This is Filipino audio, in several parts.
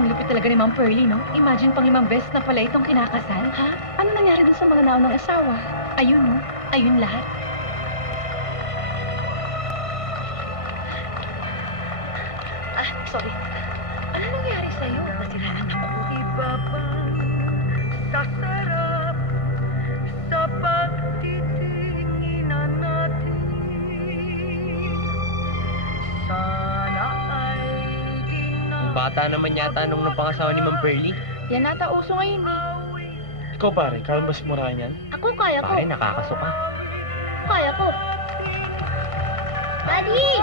Ang lupit talaga ni Ma'am Pearly, no? Imagine pang 5 beses na pala itong kinakasal. Ha? Ano nangyari dun sa mga naunang asawa? Ayun, no? Ayun lahat. Sorry. Ano nangyari sa'yo? Nasiraan ako. Iba bang sasarap sa pagtitinginan natin? Sana ay di na Ang bata naman yata nung napangasawa ni Ma'am Pearly. Yan nata uso ngayon eh. Ikaw pare, kaya ba simurahan yan? Ako, kaya ko. Pare, nakakasuka. Kaya ko. Daddy!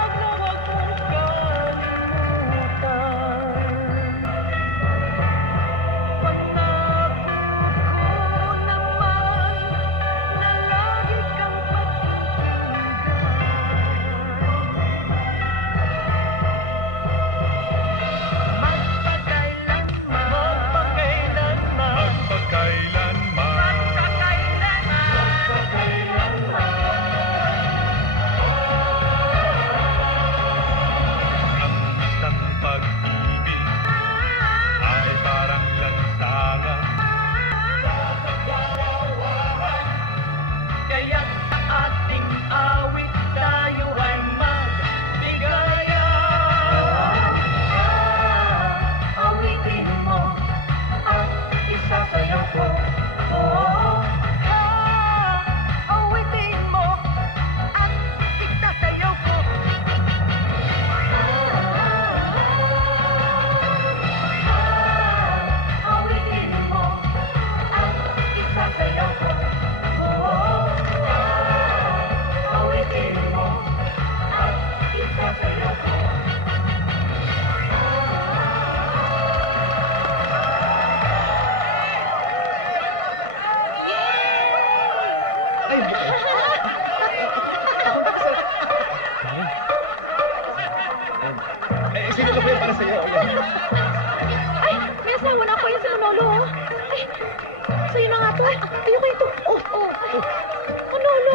Sino ka ba yung para sa'yo? Ayan. Ay, may asawa na ako. Yan si Manolo, oh. Ay, sa'yo na nga to. Ayoko ito. Oh. Manolo.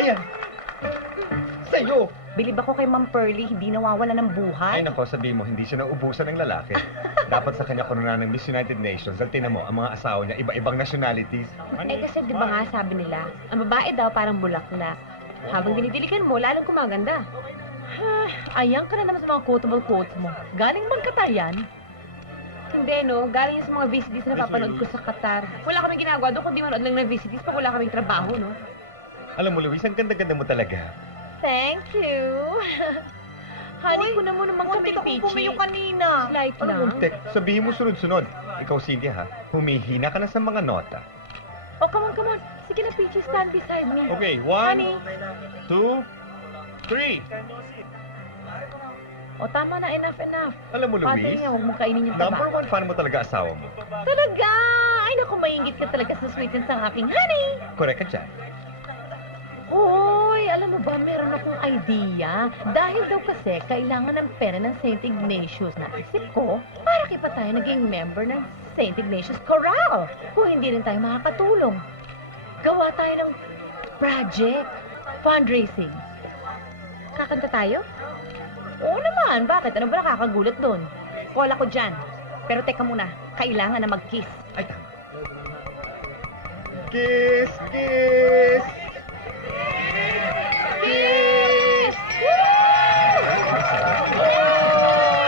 Ayan. Sa'yo. Bilib ako kay Ma'am Pearly, hindi nawawala ng buhay. Ay nako, sabi mo, hindi siya nauubusan ng lalaki. Dapat sa kanya kununan ng Miss United Nations. Dahil tinan mo, ang mga asawa niya, iba-ibang nationalities. Eh kasi di ba nga sabi nila, ang babae daw parang bulaklak. Habang dinidilikan mo, lalong kumaganda. Ayan ka na naman sa mga quotable quotes mo. Galing bang Katayan? Hindi, no? Galing yun sa mga VCDs na napapanood ko sa Qatar. Wala kaming ginagawa doon kundi manood lang ng VCDs pag wala kaming trabaho, no? Alam mo, Luis, ang ganda-ganda mo talaga. Thank you. Honey, ko na mo naman kami Muntik akong peachy. pumayo kanina. Slight Ano lang. muntik? Sabihin mo sunod-sunod. Ikaw, Cynthia, ha? Humihina ka na sa mga nota. Oh, come on. Sige na, Peachy, stand beside me. Okay, Honey. 1, 2, 3. O, tama na, enough. Alam mo, Pati Luis, nga, huwag mong kainin yung number taba. 1 fan mo talaga asawa mo. Talaga! Ay, naku, maingit ka talaga sa sweetness ng aking honey. Correct ka dyan. Hoy, alam mo ba, meron akong idea. Dahil daw kasi, kailangan ng pera ng St. Ignatius. Naisip ko, para pa tayo naging member ng St. Ignatius Chorale. Kung hindi rin tayo makakatulong. Gawa tayo ng project, fundraising. Kakanta tayo? Oo naman, bakit? Ano ba nakakagulat doon? Call ako dyan. Pero teka muna, kailangan na mag-kiss. Ay, tama. Kiss! Kiss! Kiss!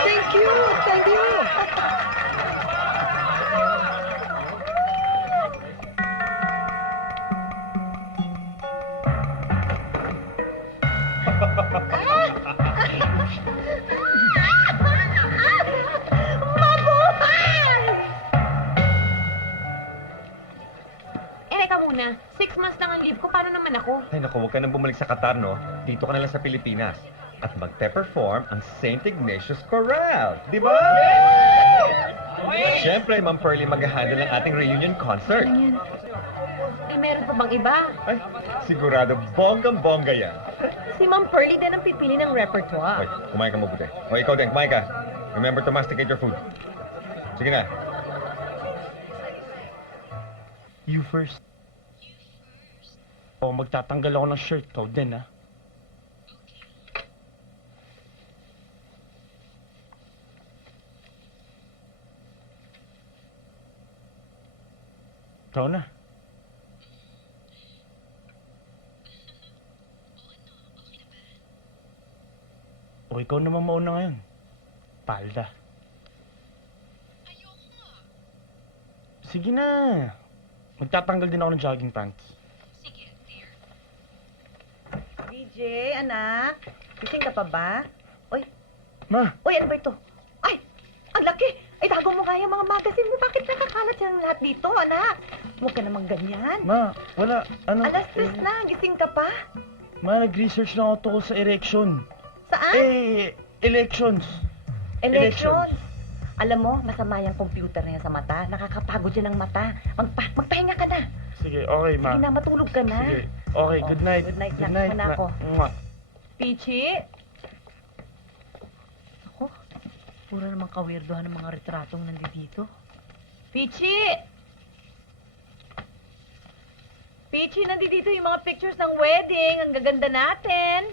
Thank you! Teka muna, 6 months lang ang leave ko, paano naman ako? Ay, naku, huwag ka nang bumalik sa Qatar, no? Dito ka na lang sa Pilipinas. At magpe-perform ang St. Ignatius Chorale. Di ba? Siyempre, Ma'am Pearly mag-handle ng ating reunion concert. Eh, meron pa bang iba? Ay, sigurado bonggang-bongga yan. Si Ma'am Pearly din ang pipili ng repertoire. Hoy, kumain ka mabuti. O, ikaw din, kumain ka. Remember to masticate your food. Sige na. You first. O, magtatanggal ako ng shirt ko din, ha? Ikaw na. O ikaw naman mauna ngayon. Palda. Sige na. Magtatanggal din ako ng jogging pants. DJ, anak. Gising ka pa ba? Ma, Uy, ano ba ito? Ay, ang laki. Ay, tago mo nga yung mga magazine mo. Bakit nakakalat yan lahat dito, anak? Huwag ka namang ganyan. ma, wala, ano? Alas 3 na, gising ka pa? Ma, nag-research lang ako tungkol sa erection. Saan? Elections. Elections. Alam mo, masama yung computer na yan sa mata. Nakakapagod yan ang mata. Magpahinga ka na. Sige, okay, ma. Sige na, matulog ka na. Sige. Okay, good night. Good night, Good nak. night, Mana ako. Mwah. Pichi? Ako, puro naman kawirdohan ng mga retratong nandito. Pichi! Pichi, nandito yung mga pictures ng wedding. Ang gaganda natin.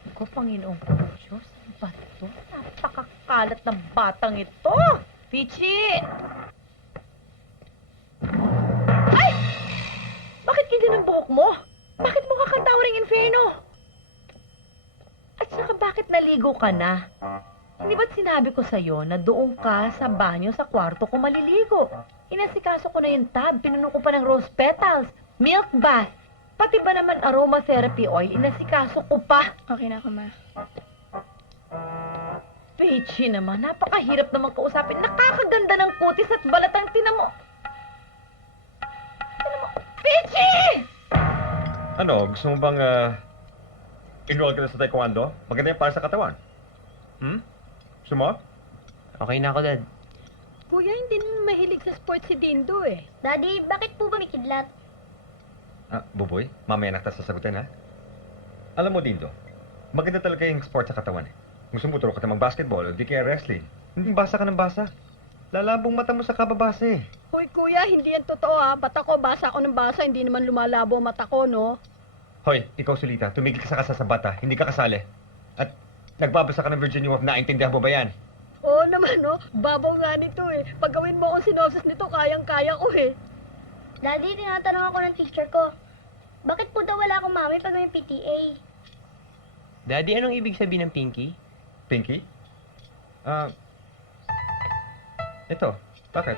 Diyos ko, Panginoon ko. Diyos, ano ba ito? Napakakalat ng batang ito. Pichi! Ay! Bakit ganyan ang buhok mo? Bakit mo kakantawring inferno? At saka bakit naligo ka na? Hindi ba't sinabi ko sa'yo na doon ka sa banyo sa kwarto ko maliligo? Inasikaso ko na yung tub, pinuno ko pa ng rose petals, milk bath, pati ba naman aromatherapy oil, inasikaso ko pa. Okay na ako, ma. Peachy naman, napakahirap naman kausapin. Nakakaganda ng kutis at balatang tinamo. Peachy! Ano, gusto mo bang enroll ka na sa taekwondo? Maganda yan para sa katawan. Gusto mo? Okay na ako, Dad. Kuya, hindi naman mahilig sa sports si Dindo eh. Daddy, bakit po ba may kidlat? Buboy, mamaya nakita sasagutin ha. Alam mo, Dindo, maganda talaga yung sport sa katawan eh. Gusto mo turo ka ng basketball o di kaya wrestling. Hindi basa ka ng basa. Lalabong mata mo sa kababasa eh. Hoy, kuya, hindi yan totoo ha. Bata ko, basa ako ng basa, hindi naman lumalabo ang mata ko, no? Hoy, ikaw Sulita, tumigil ka sa kasasabata, hindi ka kasali. At nagbabasa ka ng Virginia Woolf, naintindihan mo ba yan? Oo naman, no? Babaw nga nito eh. Pag gawin mo akong sinopsis nito, kayang-kaya ko eh. Daddy, tinatanong ako ng teacher ko. Bakit po daw wala akong mami pag may PTA? Daddy, anong ibig sabihin ng pinky? Pinky? Ito, bakit?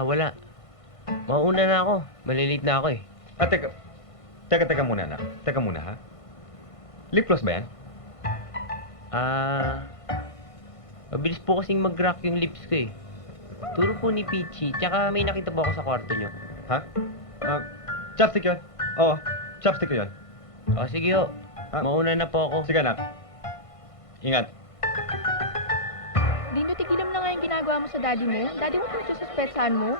Wala. Mauna na ako. Malilate na ako eh. Teka muna na. Teka muna ha. Lip gloss ba yan? Mabilis po kasing mag-rock yung lips ko eh. Turo po ni Peachy, tsaka may nakita po ako sa kwarto nyo. Ha? Chopstick yun? Oo, chopstick ko yun. O sige ho, Ah. mauna na po ako. Sige anak. Ingat. Dindo, tigilan mo na nga yung ginagawa mo sa daddy mo. Daddy mo kung sususpetsahan mo.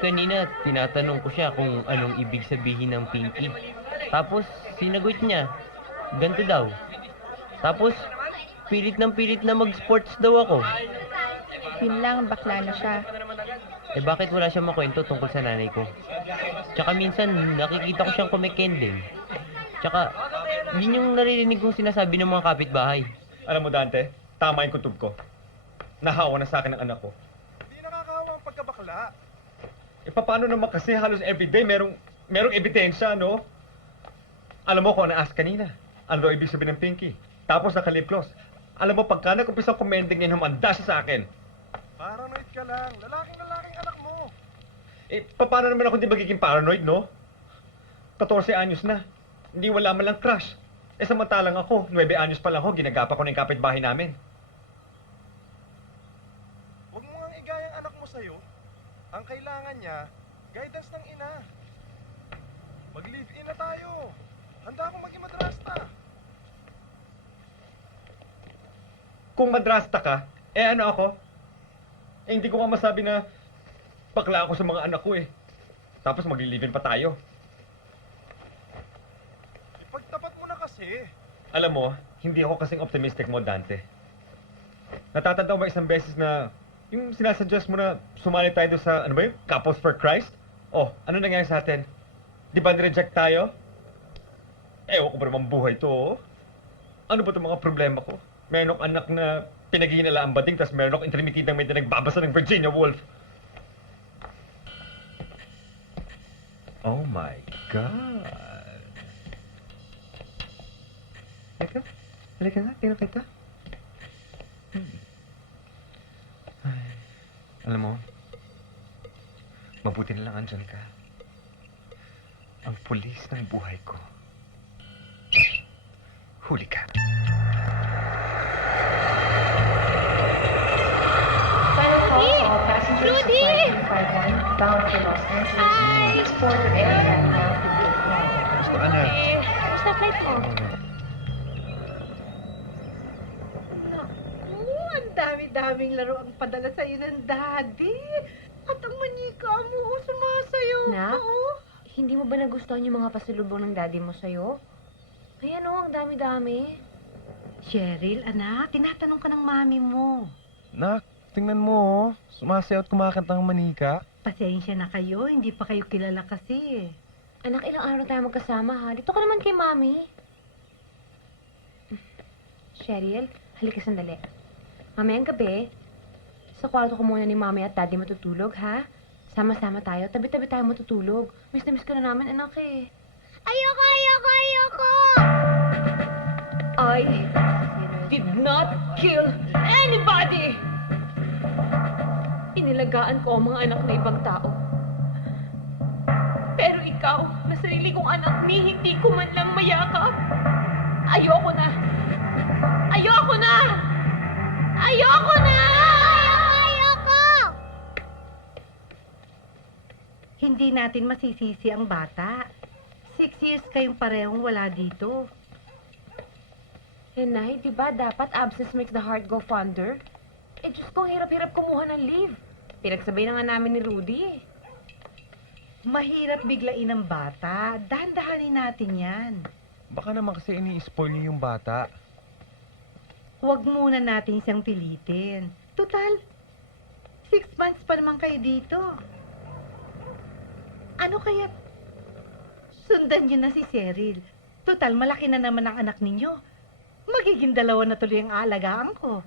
Kanina tinatanong ko siya kung anong ibig sabihin ng pinky. Tapos sinagot niya, ganito daw. Tapos pilit na mag-sports daw ako. Yun lang, bakla na siya. Bakit wala siyang makwento tungkol sa nanay ko? Tsaka minsan nakikita ko siyang kumikending. Tsaka yun yung naririnig kong sinasabi ng mga kapitbahay. Alam mo Dante, tama yung kutob ko. Nahawa na sa akin ang anak ko. Hindi nakakawa ang pagkabakla. Paano naman kasi halos everyday merong ebidensya, no? Alam mo kung ano ask kanina. Ano daw ibig sabihin ng pinky? Tapos naka-lip gloss. Alam mo, pagka nag-umpisa commenting yan, humanda siya sa akin. Paranoid ka lang. Lalaking anak mo. Paano naman ako hindi magiging paranoid, no? 14 anyos na. Hindi wala man lang crush. Samantalang ako, 9 anyos pa lang ako, ginagapa ko na yung kapitbahay namin. Huwag mo nga igaya ang anak mo sa'yo. Ang kailangan niya, guidance ng ina. Mag-live-in na tayo. Handa akong maging madrasta. Kung madrasta ka, ano ako? Hindi ko nga masabi na bakla ako sa mga anak ko eh. Tapos magli-live-in pa tayo. Ipagtapat mo na kasi. Alam mo, hindi ako kasing optimistic mo, Dante. Natatanda mo ba isang beses na yung sinasuggest mo na sumali tayo doon sa, ano ba yun? Couples for Christ? Oh, ano nangyari sa atin? Di ba nireject tayo? Ewan ko ba naman buhay to, oh? Ano ba itong mga problema ko? Meron akong anak na Pinaghihinala ang bading, tapos meron ako intermitidang may nagbabasa ng Virginia Woolf. Oh my God. Halika na, tingnan kita. Ay, alam mo, mabuti na lang andyan ka. Ang pulis ng buhay ko. Huli ka. Final call to all passengers of Rudy! Flight 151 bound for Los Angeles. Please board your aircraft now to be informed. Gusto ka na. Basta flight mo. Ang dami-daming laro ang padala sa'yo ng daddy. At ang manika mo, sumasayo. Nak? Hindi mo ba nagustuhan yung mga pasalubong ng daddy mo sa'yo? Ayan ang dami-dami. Cheryl, anak, tinatanong ka ng mami mo. Nak, tingnan mo, sumasayaw at kumakanta ng manika. Pasensya na kayo, hindi pa kayo kilala kasi. Anak, ilang araw tayo magkasama ha? Dito ka naman kay mami. Cheryl, halika sandali. Mamayang gabi, sa kwarto ko muna ni mami at daddy matutulog, ha? Sama-sama tayo, tabi-tabi tayo matutulog. Miss na miss ka na namin, anak eh. Ayoko, ayoko, ayoko! I did not kill anybody! Inilagaan ko ang mga anak na ibang tao. Pero ikaw, na sarili kong anak ni hindi ko man lang mayakap. Ayoko na! Ayoko na! Ayoko na! Ayoko! Hindi natin masisisi ang bata. 6 years kayong parehong wala dito. Eh, Nay, di ba dapat absence makes the heart go fonder? Eh, Diyos ko, hirap-hirap kumuha ng leave. Pinagsabay na nga namin ni Rudy eh. Mahirap biglain ang bata. Dahan-dahanin natin yan. Baka naman kasi ini-spoil niyo yung bata. Huwag muna natin siyang pilitin. Total, 6 months pa naman kayo dito. Ano kaya? Sundan niyo na si Cheryl. Total, malaki na naman ang anak ninyo. Magiging dalawa na tuloy ang aalagaan ko.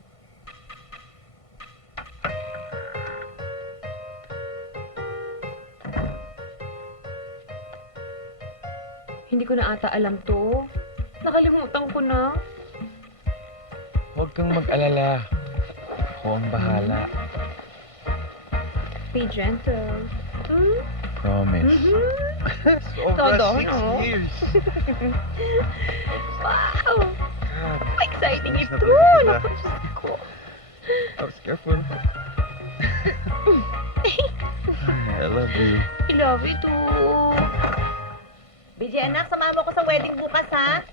Hindi ko na ata alam to. Nakalimutan ko na. Huwag kang mag-alala. Ako ang bahala. Be gentle. Hmm? Promise. Todo, Sobra 6 no? years. Wow! God. Exciting Promise na ito! talaga kita. Naku, Diyos ko. Oh, careful. I love you. I love you too. BJ, anak, samahan mo ko sa wedding bukas, ha?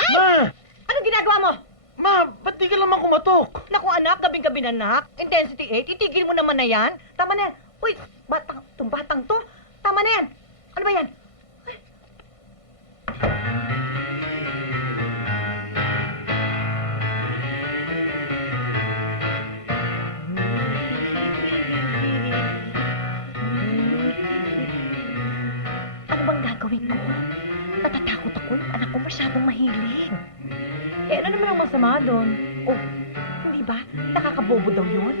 Ay! Ma! Anong ginagawa mo? Ma, ba't di ka naman kumatok? Naku, anak, gabing-gabi na, anak. Intensity 8, itigil mo naman na yan. Tama na yan. Uy, batang to. Tama na yan. Ano ba yan? Ano bang gagawin ko? Natatakot ako. Yung anak ko masyadong mahilig. Eh, ano naman ang masama doon? Oh, hindi ba? Nakakabobo daw yun.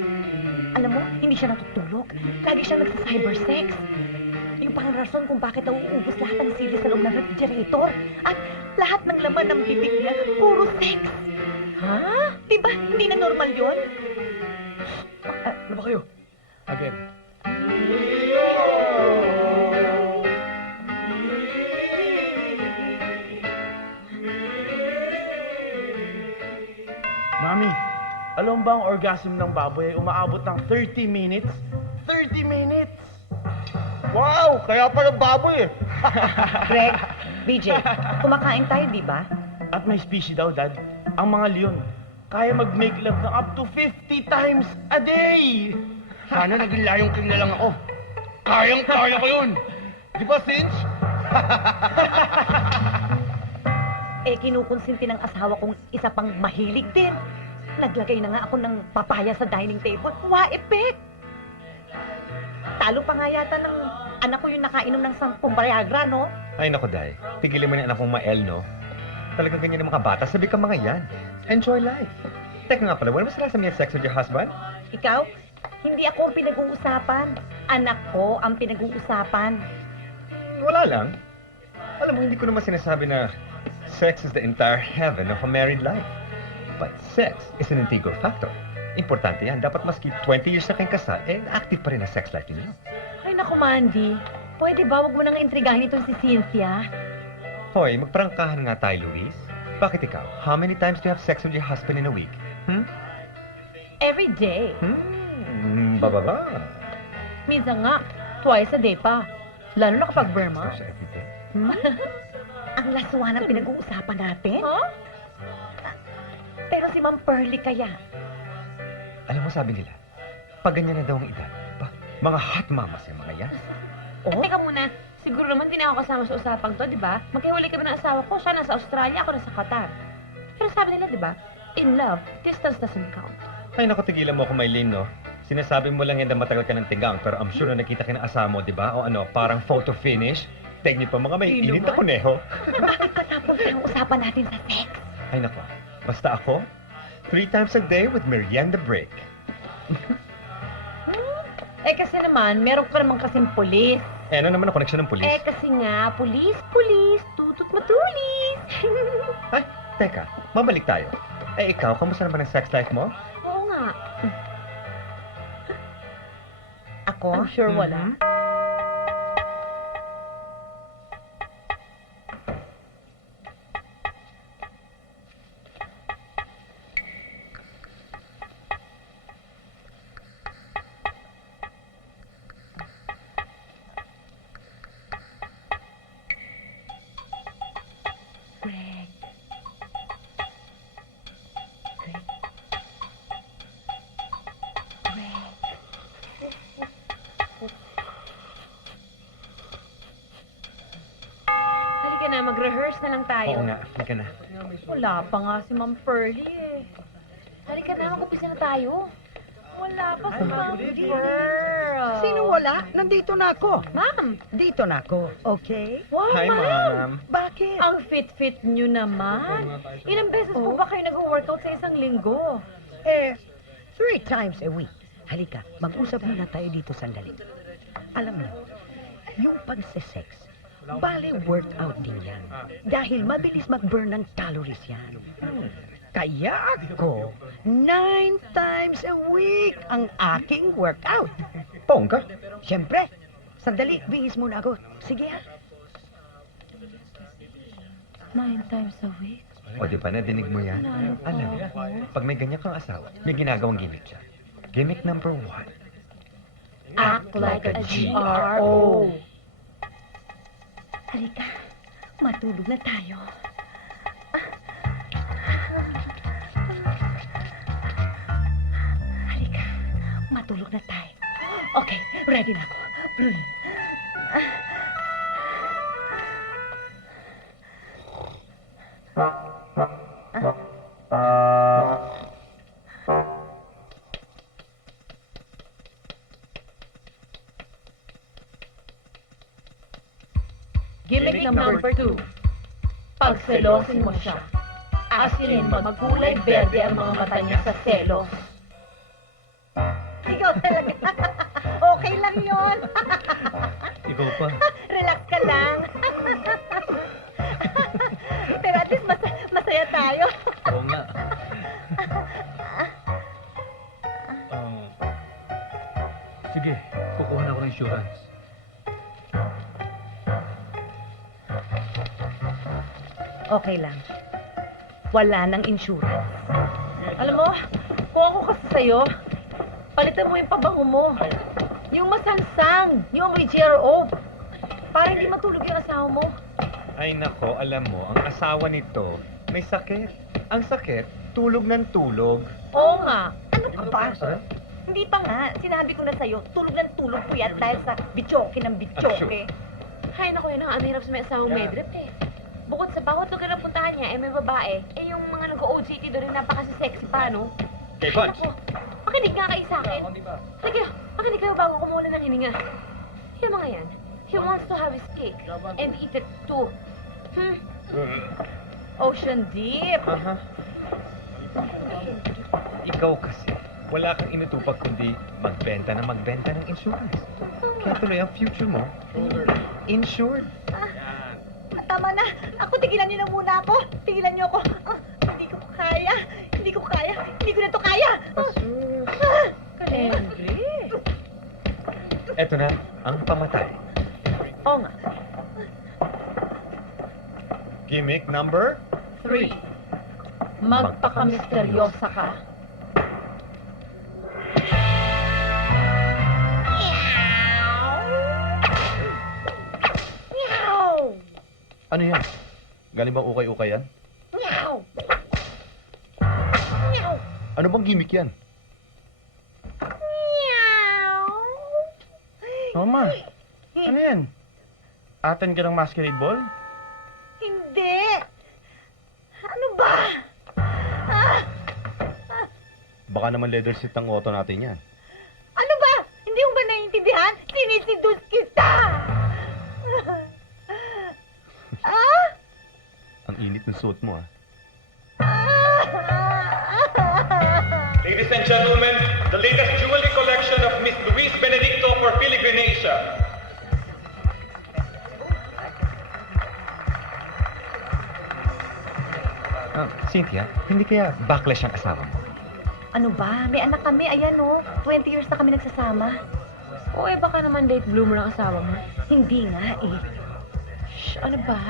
Alam mo, hindi siya natutulog. Lagi siyang nagsa-cybersex. Yung parang rason kung bakit nauubos lahat ng sili sa loob ng refrigerator. At lahat ng laman ng bibig niya, puro sex. Ha? Di ba? Hindi na normal yun? Ano ba kayo? Again. Mami, alam ba ang orgasm ng baboy ay umaabot ng 30 minutes? 30 minutes! Wow! Kaya pala baboy eh. Greg, BJ, kumakain tayo, di ba? At may species daw, Dad, ang mga leon, kaya mag-make love ng up to 50 times a day! Sana naging layong king na lang ako. Kayang-kaya ko yun. Di ba, Cinch? Eh, kinukonsinti ng asawa kong isa pang mahilig din. Naglagay na nga ako ng papaya sa dining table. Wa-effect! Talo pa nga yata ng anak ko yung nakainom ng 10 Viagra, no? Ay, naku, Day. Tigilin mo na yung anak kong mael, no? Talagang ganyan ang mga bata. Sabi ka mga yan. Enjoy life. Teka nga pala, when was the last time you had sex with your husband? Ikaw? Hindi ako ang pinag-uusapan. Anak ko ang pinag-uusapan. Wala lang. Alam mo, hindi ko naman sinasabi na sex is the entire heaven of a married life. But sex is an integral factor. Importante yan. Dapat maski 20 years na kayong kasal, active pa rin ang sex life niyo. Ay, naku, Mandy. Pwede ba wag mo nang intrigahin itong si Cynthia? Hoy, magprangkahan nga tayo, Luis. Bakit ikaw? How many times do you have sex with your husband in a week? Every day. Bababa. Minsan nga, twice a day pa. Lalo na kapag Burma. Gosh, everything. Ang laswa ng pinag-uusapan natin? Huh? Pero si Ma'am Pearly kaya. Alam mo, sabi nila, pag ganyan na daw ang edad, mga hot mamas yung mga yan. Oh? Teka muna, siguro naman din ako kasama sa usapang to, di ba? Maghiwalay kami ng asawa ko, siya nasa Australia, ako nasa Qatar. Pero sabi nila, di ba, in love, distance doesn't count. Ay, naku, tigilan mo ako, Maylene, no? Sinasabi mo lang yan na matagal ka ng tinggang, pero I'm sure na nakita ka ng asawa mo, di ba? O ano, parang photo finish. Tingin pa mga may Sino init na ba? kuneho. Bakit pa tapos ang usapan natin sa sex? Ay, naku. Basta ako, 3 times a day with merienda break. Eh kasi naman, meron ka naman kasing pulis. Ano naman ang koneksyon ng pulis? Eh kasi nga, pulis, tutut matulis. Ay, teka, mabalik tayo. Eh, ikaw, kamusta naman ang sex life mo? Oo nga. Ako? I'm sure wala. Greg. Greg. Greg. Halika na, mag-rehearse na lang tayo. Oo nga, halika na. Wala pa nga si Ma'am Pearly eh. Halika na, mag-upisa na tayo. Wala pa si Ma'am Pearl. Sino wala? Nandito na ako. Ma'am, Dito na ako. Okay? wow, Hi, ma'am. Bakit? Ang fit-fit nyo naman. Ilang beses po ba kayo nag-workout sa isang linggo? 3 times a week. Halika, mag-usap muna tayo dito sandali. Alam mo, yung pagse-sex, bale workout din yan. Dahil mabilis mag-burn ng calories yan. Kaya ako, 9 times a week ang aking workout. Pongka. Siyempre, sandali, bihis muna ako. Sige ha. 9 times a week? O, di ba, nadinig mo yan? Alam mo, pag may ganyan kang asawa, may ginagawang gimmick siya. Gimmick number 1. Act like a GRO. Halika, matulog na tayo. Halika, matulog na tayo. Okay, ready na ako. Gimmick number 2. Pagselosin mo siya. Asilin magkulay berde ang mga mata niya sa selos. Ikaw talaga. Okay lang yon. Ikaw pa. Relax ka lang. Pero at least masaya tayo. Oo nga. Sige, kukuha na ako ng insurance. Okay lang. Wala nang insurance. Alam mo, kung ako kasi sa'yo, palitan mo yung pabango mo. Yung masansang, yung may GRO. Para hindi matulog yung asawa mo. Ay, nako, alam mo, ang asawa nito, may sakit. Ang sakit, tulog ng tulog. Oo nga. Ano ka ba? Hindi pa nga. Sinabi ko na sa'yo, tulog ng tulog po yan dahil sa bitchoke ng bitchoke. Hay naku, yun ang hirap sa may asawang medrep eh. Bukod sa bawat lugar na puntahan niya, may babae, yung mga nag-OJT doon rin napaka-sexy pa, no? Kay Punch. Naku, makinig nga kayo sa akin. Sige, makinig kayo bago kumulan ng hininga. Yung mga yan, he wants to have his cake and eat it too. Ocean deep. Ikaw kasi, wala kang inutupag kundi magbenta ng insurance. Kaya tuloy ang future mo, insured. Tama na. Ako, tigilan niyo na muna ako. Tigilan niyo ako. Hindi ko kaya. Hindi ko kaya. Hindi ko na to kaya. Henry. Eto na, ang pamatay. Oo nga. Gimmick number? 3. Magpakamisteryosa ka. Ano yan? Galing bang ukay-ukay yan? Ano bang gimmick yan? Mama, ano yan? Attend ka ng masquerade ball? Hindi. Ano ba? Baka naman leather seat ang auto natin yan. Ano ba? Hindi mo ba naiintindihan? Sinisidus kita. Ang init ng suot mo, ah. Ladies and gentlemen, the latest jewelry collection of Miss Luis Benedicto for Filigree Asia. Cynthia, hindi kaya backlash ang asawa mo? Ano ba? May anak kami. Ayan, oh. 20 years na kami nagsasama. O baka naman late bloomer ang asawa mo. Hindi nga, eh. Shh, ano ba?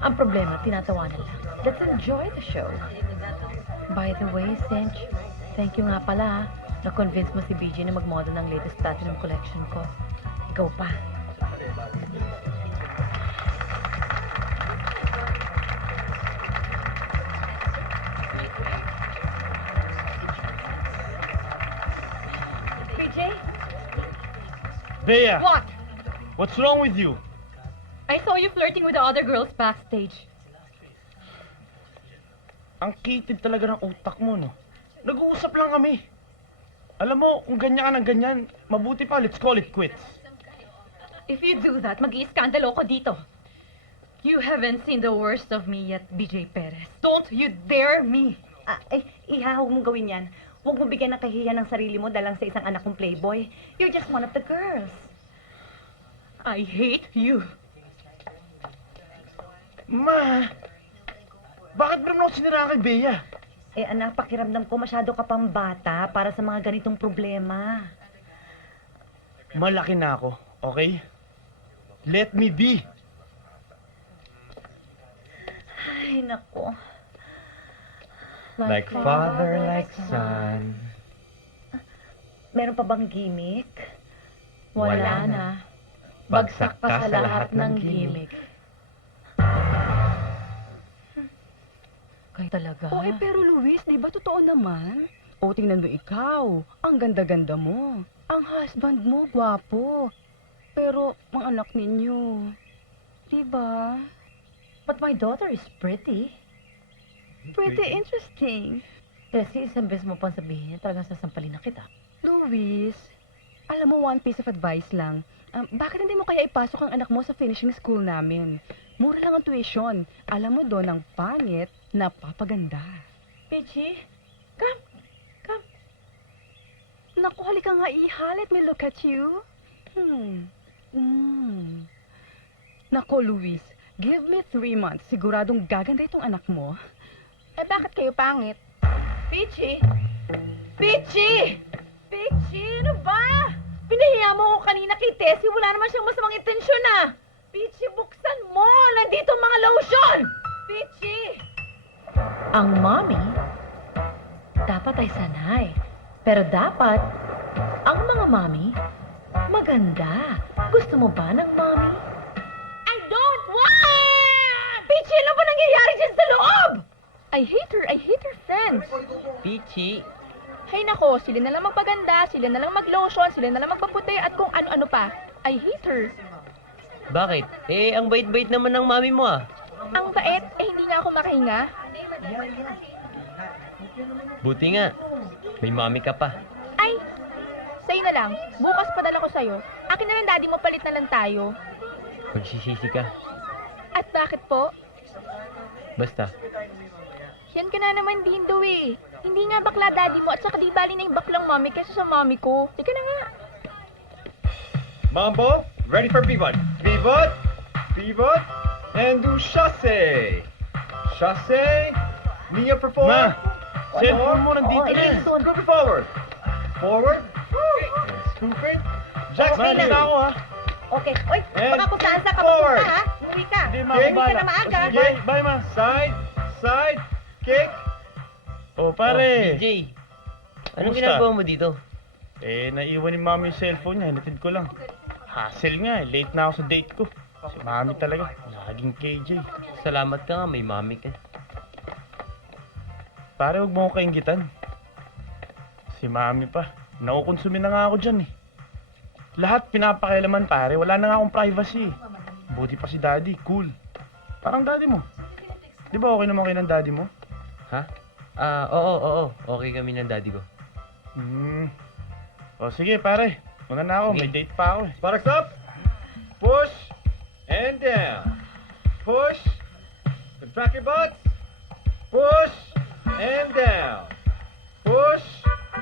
Ang problema, tinatawanan lang. Let's enjoy the show. By the way, Cinch, thank you nga pala. Na-convince mo si BJ na mag-model ng latest platinum collection ko. Ikaw pa. BJ? Bea, What? what's wrong with you? I saw you flirting with the other girls backstage. Ang kitid talaga ng utak mo, no? Nag-uusap lang kami. Alam mo, kung ganyan ka ng ganyan, mabuti pa, let's call it quits. If you do that, mag-i-skandalo ko dito. You haven't seen the worst of me yet, BJ Perez. Don't you dare me! Huwag mong gawin yan. Huwag mo bigyan ng kahihiyan ng sarili mo dahil lang sa isang anak kong playboy. You're just one of the girls. I hate you. Ma, bakit ba naman ako sinira kay Bea? Anak, pakiramdam ko masyado ka pang bata para sa mga ganitong problema. Malaki na ako, okay? Let me be. Ay, nako. Like father, like son. Meron pa bang gimmick? Wala na. Bagsak ka sa lahat ng gimmick. Kayo talaga. Pero Luis, di ba totoo naman? O, tingnan mo ikaw. Ang ganda-ganda mo. Ang husband mo, gwapo. Pero, mga anak ninyo. Di ba? But my daughter is pretty. Pretty interesting. Kasi isang beses mo pang sabihin, talagang sasampalin na kita. Luis, alam mo, one piece of advice lang. Bakit hindi mo kaya ipasok ang anak mo sa finishing school namin? Mura lang ang tuition. Alam mo doon ang pangit, napapaganda. Peachy, come. Naku, halika nga iha. Let me look at you. Naku, Luis, give me 3 months. Siguradong gaganda itong anak mo. Bakit kayo pangit? Peachy! Peachy! Peachy, ano ba? Pinahiya mo ako kanina kay Tessie. Wala naman siyang masamang intensyon ah. Peachy, buksan mo! Nandito ang mga lotion! Peachy! Ang mommy, dapat ay sanay. Pero dapat, ang mga mommy, maganda. Gusto mo ba ng mommy? I don't want! Peachy, ano ba nangyayari dyan sa loob? I hate her friends. Peachy, Hay nako, sila na lang magpaganda, sila na lang mag-lotion, sila na lang magpaputi at kung ano-ano pa. I hate her. bakit? Ang bait-bait naman ng mami mo ah. Ang bait, hindi nga ako makahinga. Buti nga, may mami ka pa. Ay, sa'yo na lang. Bukas padala ko sa'yo. Akin na lang daddy mo, palit na lang tayo. Magsisisi ka. At bakit po? Basta, Yan ka na naman din daw eh. Hindi nga bakla daddy mo at saka di bali na yung baklang mommy kaysa sa mommy ko. Sige na nga. Mambo, ready for pivot. Pivot, pivot, and do chasse. Chasse, Mia perform. Ma, cellphone mo nandito Oo, na. Elton. Scoop it forward. Forward. And scoop it. Jack, Ma, okay dito ako ha. Okay. Oy, And baka kung saan ka forward. papunta, ha? Umuwi ka. Hindi, ma, Okay. ako Umuwi ka bahala. na maaga. O, sige, bye, bye, ma. Side, side, kick. Oh, pare. DJ, anong Kumusta? ginagawa mo dito? Eh, naiwan ni mami yung cellphone niya. Hinatid ko lang. Hassle nga eh. Late na ako sa date ko. Si mami talaga. Laging KJ. Salamat ka nga, may mami ka. Pare, huwag mo ako kaingitan. Si mami pa. Nakukonsumin na nga ako dyan eh. Lahat pinapakailaman pare. Wala na nga akong privacy eh. Buti pa si daddy. Cool. Parang daddy mo. Di ba okay naman kayo ng daddy mo? Ha? Oo. Okay kami ng daddy ko. O sige pare. Una na ako. May Sige. date pa ako eh. Sparks up. Push and down. Push. Contract your butts. Push and down. Push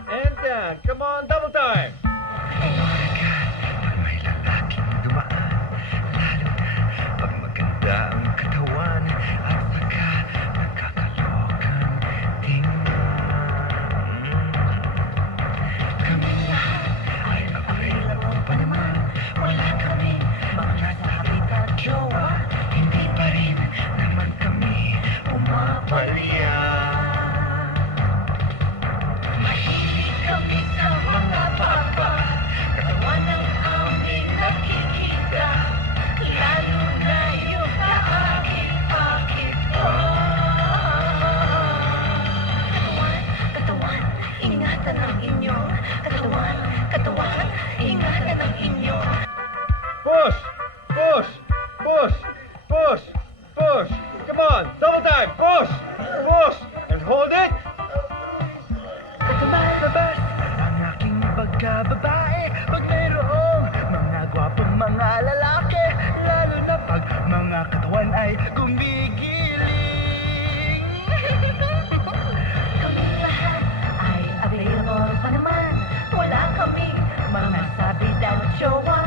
and down. Come on, double time. May lalaking dumaan, lalo na pag maganda ang katawan at saka nakakalokan tingnan. Kami lahat ay available pa naman. Wala kami mga sabit at jowa. Hindi pa rin naman kami umapalya. Mahilig kami sa mga papa. Katawan ng aming nakikita. Lalo na yung kaakit-akit pa. Katawan, ingatan ang inyo. Katawan, ingatan ang inyo. Push. Push. Push. Push. Push. Come on, double time. Push. Push. And hold it. Tumalabas ang aking pagkababae pag mayroong mga gwapong mga lalaki, lalo na pag mga katawan ay gumigiling. Kami lahat ay available pa naman. Wala kami mga sabit at jowa.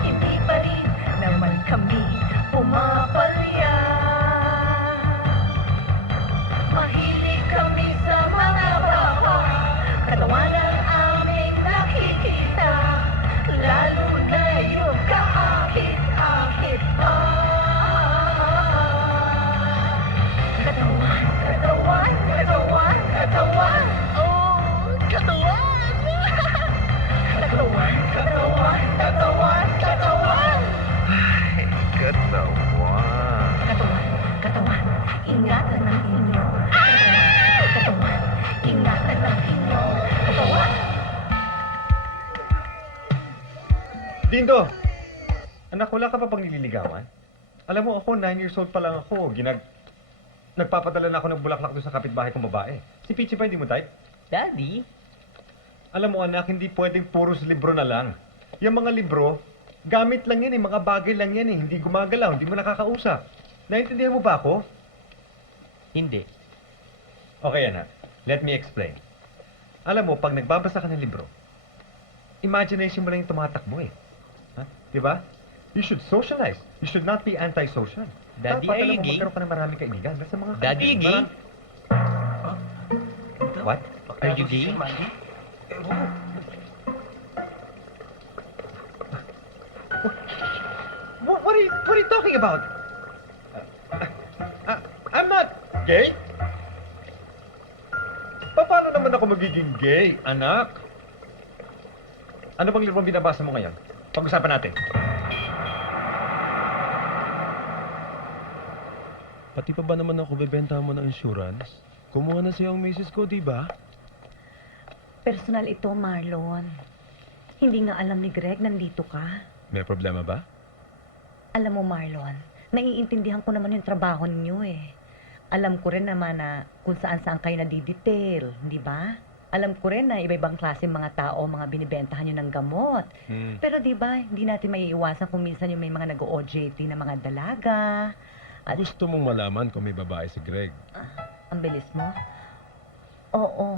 Hindi pa rin naman kami pumapalya. Mahilig kami sa mga baka. Katawan ang aming nakikita. Lalo na yung kaakit-akit pa. Katawan, katawan, katawan, katawan. Oh, katawan. Katawan, katawan, katawan, katawan. Ay, katawan. Katawan, katawan, ingatan ang inyo. Katawan, ingatan ang inyo. Katawan. Dindo! Anak, wala ka pa pang nililigawan? Alam mo, ako, 9 years old pa lang ako. Nagpapadala na ako ng bulaklak doon sa kapitbahay kong babae. Si Peachy pa, hindi mo type? Daddy? Alam mo, anak, hindi pwedeng puros libro na lang. Yung mga libro, gamit lang yan eh. Mga bagay lang yan eh. Hindi gumagalaw, hindi mo nakakausap. Naintindihan mo ba ako? Hindi. Okay, anak. Let me explain. Alam mo, pag nagbabasa ka ng libro, imagination mo lang yung tumatakbo eh. Ha? Diba? You should socialize. You should not be anti-social. Daddy, Dapat are alam you mo, gay? magkaroon ka ng maraming kaibigan. Basta mga Daddy, you gay? What? Are you gay? What are you talking about? I'm not gay. Paano naman ako magiging gay, anak? Ano bang libro binabasa mo ngayon? Pag-usapan natin. Pati pa ba naman ako bebenta mo ng insurance? Kumuha na siya ang misis ko, di ba? Personal ito, Marlon. Hindi nga alam ni Greg nandito ka. May problema ba? Alam mo, Marlon, naiintindihan ko naman yung trabaho ninyo eh. Alam ko rin naman na kung saan-saan kayo nadidetail, di ba? Alam ko rin na iba-ibang klase mga tao, mga binibentahan nyo ng gamot. Pero di ba, hindi natin maiiwasan kung minsan yung may mga nag-OJT na mga dalaga. At Gusto mong malaman kung may babae si Greg. ang bilis mo. Oo.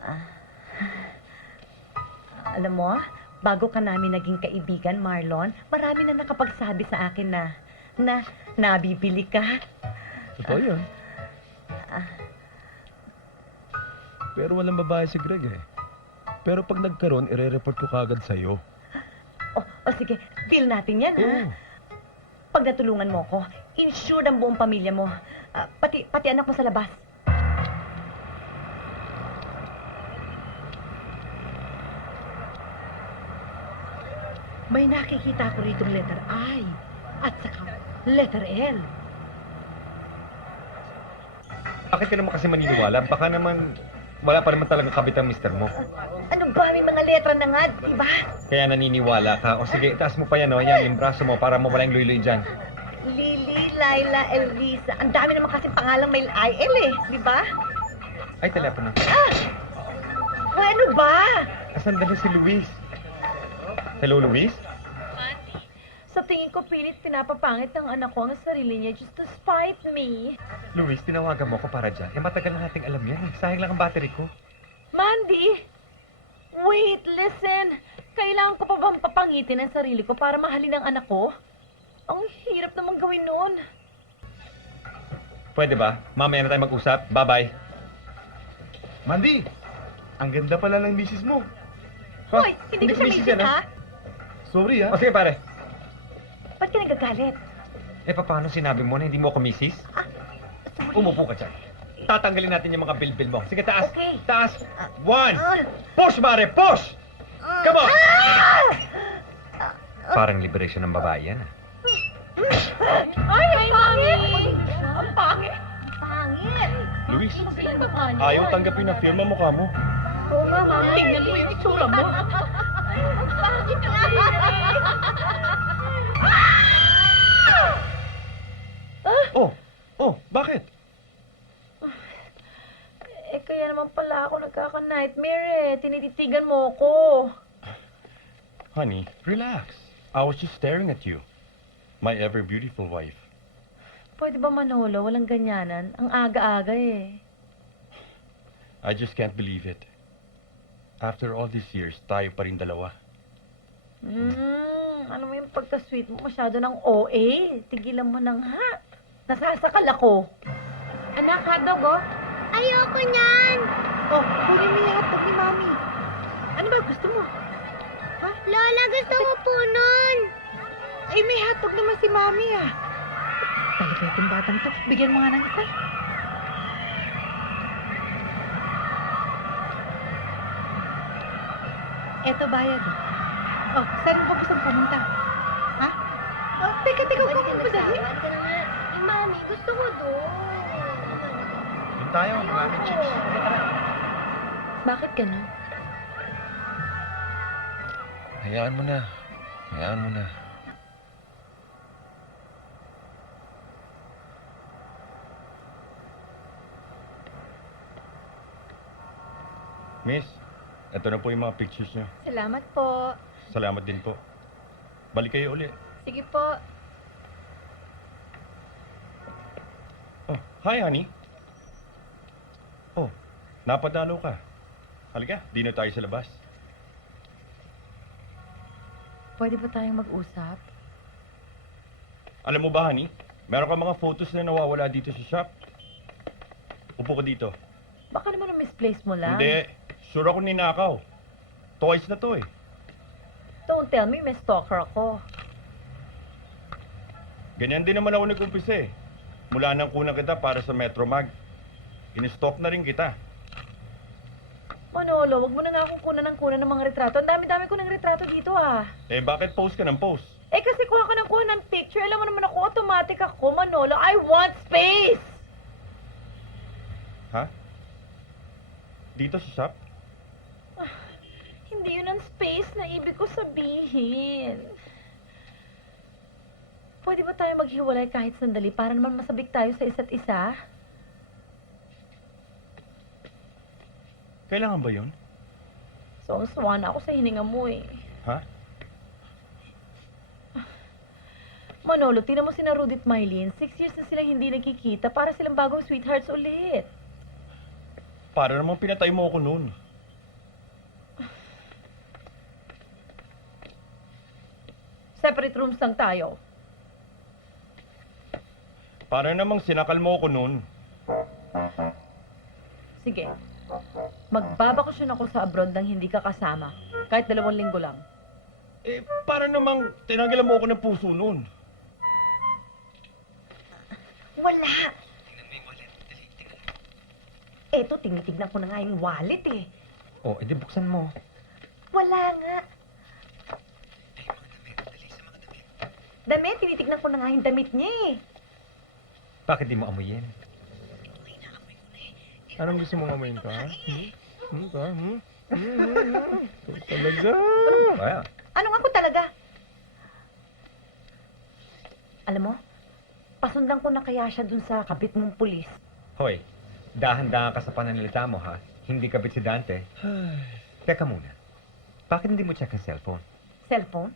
Ah. Alam mo, bago ka namin naging kaibigan, Marlon, marami na nakapagsabi sa akin na nabibili ka. Totoo yun. Ah. Pero walang babae si Greg eh. Pero pag nagkaroon, ire-report ko kagad sa'yo. Sige, deal natin yan, ha? Oo. Pag natulungan mo ko, insured ang buong pamilya mo. Pati anak mo sa labas. May nakikita ko rito letter I at saka letter L. Bakit ka naman kasi maniniwala? Baka naman, wala pa naman talagang kabit ang mister mo. Ano ba? May mga letra na nga, di ba? Kaya naniniwala ka. O sige, itaas mo pa yan, o. Yan, yung braso mo para mawala yung luy-luy dyan. Lily, Laila, Elisa. Ang dami naman kasi pangalang may IL eh, di ba? Ay, telepono. Uy, ano ba? Asan ba si Luis? Hello, Luis? Sa tingin ko, pilit pinapapangit ng anak ko ang sarili niya just to spite me. Luis, tinawagan mo ko para dyan. Eh, matagal na nating alam yan. Sayang lang ang battery ko. Mandy! Wait, listen! Kailangan ko pa bang papangitin ang sarili ko para mahalin ang anak ko? Ang hirap naman gawin noon. Pwede ba? Mamaya na tayo mag-usap. Bye-bye. Mandy, ang ganda pala ng misis mo. Hoy, hindi ko siya misis, yan, ha? Sorry, O sige, pare. Ba't ka nagagalit? Eh, paano sinabi mo na hindi mo ako misis? Sorry. Umupo ka dyan. Tatanggalin natin yung mga bilbil mo. Sige, taas. Okay. Taas. One. Ah. Push, Mare. Push! Come on! Ah! Parang liberation ng babae yan, ah. Ay, ang pangit! Ang pangit! Pangit! Luis, Ang pangit! ayaw tanggapin na firma mukha mo. Oo nga, mama. Tingnan mo yung itsura mo. Ang pangit Oh, bakit? Eh, kaya naman pala ako nagkaka-nightmare eh. Tinititigan mo ko. Honey, relax. I was just staring at you. My ever beautiful wife. Pwede ba Manolo? Walang ganyanan. Ang aga-aga eh. I just can't believe it. After all these years, tayo pa rin dalawa. Ano mo yung pagka-sweet mo? Masyado ng OA. Tigilan mo ng ha. Nasasakal ako. Anak, hotdog oh. Ayoko niyan! Kunin mo yung hotdog ni Mami. Ano ba gusto mo? Lola, gusto ko po nun! Eh, may hotdog naman si Mami ah. Talaga itong batang to. Bigyan mo nga ng isa. Eto bayad. Saan mo ba gusto pumunta? Ha? Teka, huwag mo madali. Ka na nga. Eh, Mami, gusto ko doon. Doon tayo, mga chicks. Bakit ganun? Hayaan mo na. Hayaan mo na. Miss, eto na po yung mga pictures niyo. Salamat po. Salamat din po. Balik kayo uli. Sige po. Oh, hi, honey. Oh, napadalo ka. Halika, dino tayo sa labas. Pwede ba tayong mag-usap? Alam mo ba, honey? Meron ka mga photos na nawawala dito sa shop. Upo ka dito. Baka naman misplace mo lang. Hindi. Sure ako ninakaw. Toys na to eh. Don't tell me may stalker ako. Ganyan din naman ako nag-umpisa eh. Mula nang kunang kita para sa Metromag. In-stock na rin kita. Manolo, wag mo na nga akong kunan ng mga retrato. Ang dami-dami ko ng retrato dito ah. Eh bakit post ka ng post? Eh kasi kuha ka ng picture. Alam mo naman ako, automatic ako, Manolo. I want space! Ha? Dito sa shop? Hindi yun ang space na ibig ko sabihin. Pwede ba tayo maghiwalay kahit sandali para naman masabik tayo sa isa't isa? Kailangan ba yun? So, na ako sa hininga mo eh. Ha? Manolo, tinan mo sina Rudy at Mylene. 6 years na sila hindi nagkikita para silang bagong sweethearts ulit. Para namang pinatay mo ako noon. Separate rooms lang tayo. Para namang sinakal mo ako noon. Sige. Magbabakasyon ako sa abroad nang hindi ka kasama. Kahit 2 linggo lang. Eh, para namang tinanggalan mo ako ng puso noon. Wala. Eto, tinitignan ko na nga yung wallet eh. Oh, edi buksan mo. Wala nga. Damit, tinitignan ko na nga yung damit niya eh. Bakit di mo amuyin? Anong gusto mong amoyin ka? Talaga? Well, Anong ako talaga? Alam mo, pasundan ko na kaya siya dun sa kabit mong pulis. hoy, dahan-dahan ka sa pananalita mo, ha? Hindi kabit si Dante. Teka muna. Bakit hindi mo check ang cellphone? Cellphone?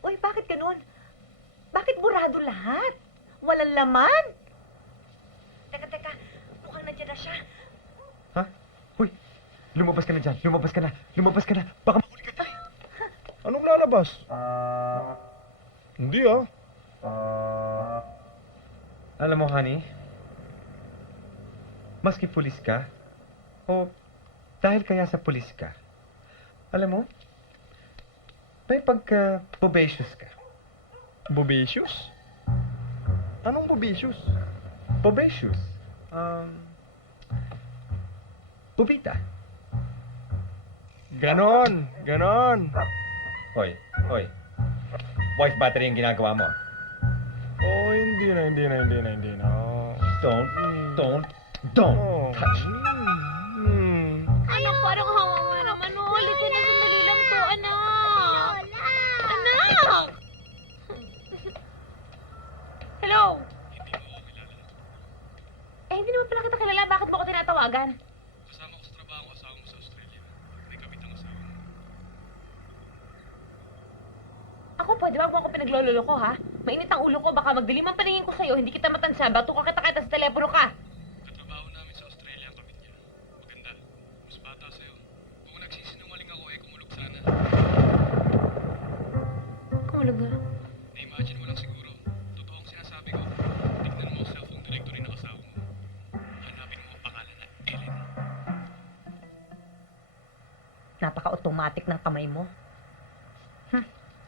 Uy, bakit ganun? Bakit burado lahat? Walang laman? Teka, mukhang nandiyan na siya. Ha? Uy, lumabas ka na dyan. Lumabas ka na. Lumabas ka na. Baka mahuli ka dyan. Anong lalabas? Hindi ah. Alam mo, honey, maski pulis ka, o dahil kaya sa pulis ka, alam mo, may pagka-bobacious ka. Bobacious? Anong bobacious? Bobacious? Bubita. Ganon. Hoy. Wife battery yung ginagawa mo. Oh, hindi na. Don't Oh. touch. Anak, parang hawa mo naman. Huli ko na sandali lang to, anak. Anak! Hello? Eh, hindi naman pala kita kilala. Bakit mo ko tinatawagan? Kasama ko sa trabaho, asawa mo sa Australia. May kabit ang asawa mo. Ako, pwede wag mo ako pinaglololo ko, ha? Mainit ang ulo ko. Baka magdilim ang paningin ko sa'yo. Hindi kita matansya. Bato ka kita sa telepono ka. Katrabaho namin sa Australia ang kabit niya. Maganda. Mas bata sa'yo. Kung nagsisinungaling ako, kumulog sana. Kumulog na. Na-imagine mo lang siguro. Totoo ang sinasabi ko. Tignan mo ang cellphone directory ng asawa mo. Hanapin mo ang pangalan na Ellen. Napaka-automatic ng kamay mo.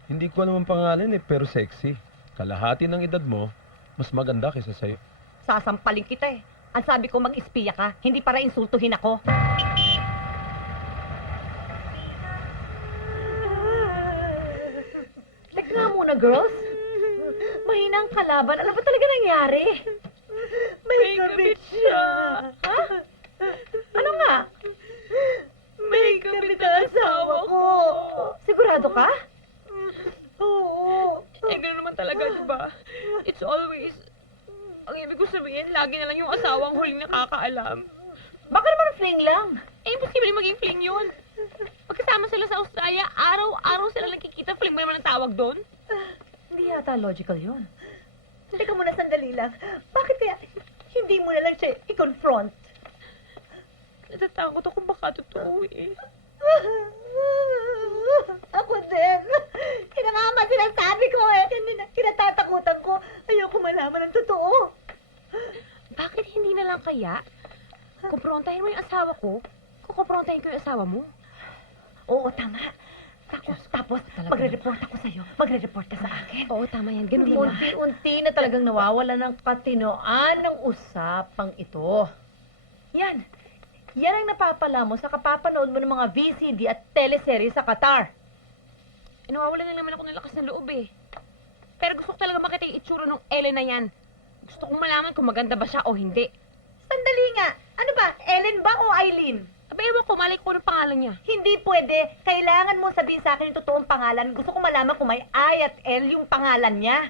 Hindi ko alam ang pangalan pero sexy. Kalahati ng edad mo, mas maganda kaysa sa'yo. Sasampalin kita eh. Ang sabi ko mag-espiya ka, hindi para insultuhin ako. Teka nga muna, girls. Mahina ang kalaban. Ano ba talaga nangyari? May kabit siya. Ha? Ano nga? May kabit ang asawa ko. Sigurado ka? Oo. Eh, gano'n naman talaga, di ba? It's always... Ang ibig ko sabihin, lagi na lang yung asawang huling nakakaalam. Baka naman fling lang. Eh, imposible maging fling yun. Pagkasama sila sa Australia, araw-araw sila nakikita. Fling mo naman ang tawag doon? Hindi yata logical yun. Teka muna, sandali lang. Bakit kaya hindi mo na lang siya i-confront? Natatakot ako baka totoo eh. Ako din. Kaya nga naman sinasabi ko eh. Kinatatakutan ko. Ayoko malaman ang totoo. Bakit hindi na lang kaya? Kumprontahin mo yung asawa ko, kukumprontahin ko yung asawa mo. Oo, tama. Tapos magre-report ako sa'yo. Magre-report ka sa akin. Oo, tama yan. Ganun lang. Unti-unti na talagang nawawala ng katinoan ng usapang ito. Yan. Yan ang napapala mo sa kapapanood mo ng mga VCD at teleserye sa Qatar. Eh, nawawala na naman ako ng lakas ng loob eh. Pero gusto ko talaga makita yung itsura ng Ellen na yan. Gusto kong malaman kung maganda ba siya o hindi. Sandali nga. Ano ba? Ellen ba o Eileen? Aba, ewan ko, malay ko ng pangalan niya. Hindi pwede. Kailangan mo sabihin sa akin yung totoong pangalan. Gusto ko malaman kung may I at L yung pangalan niya.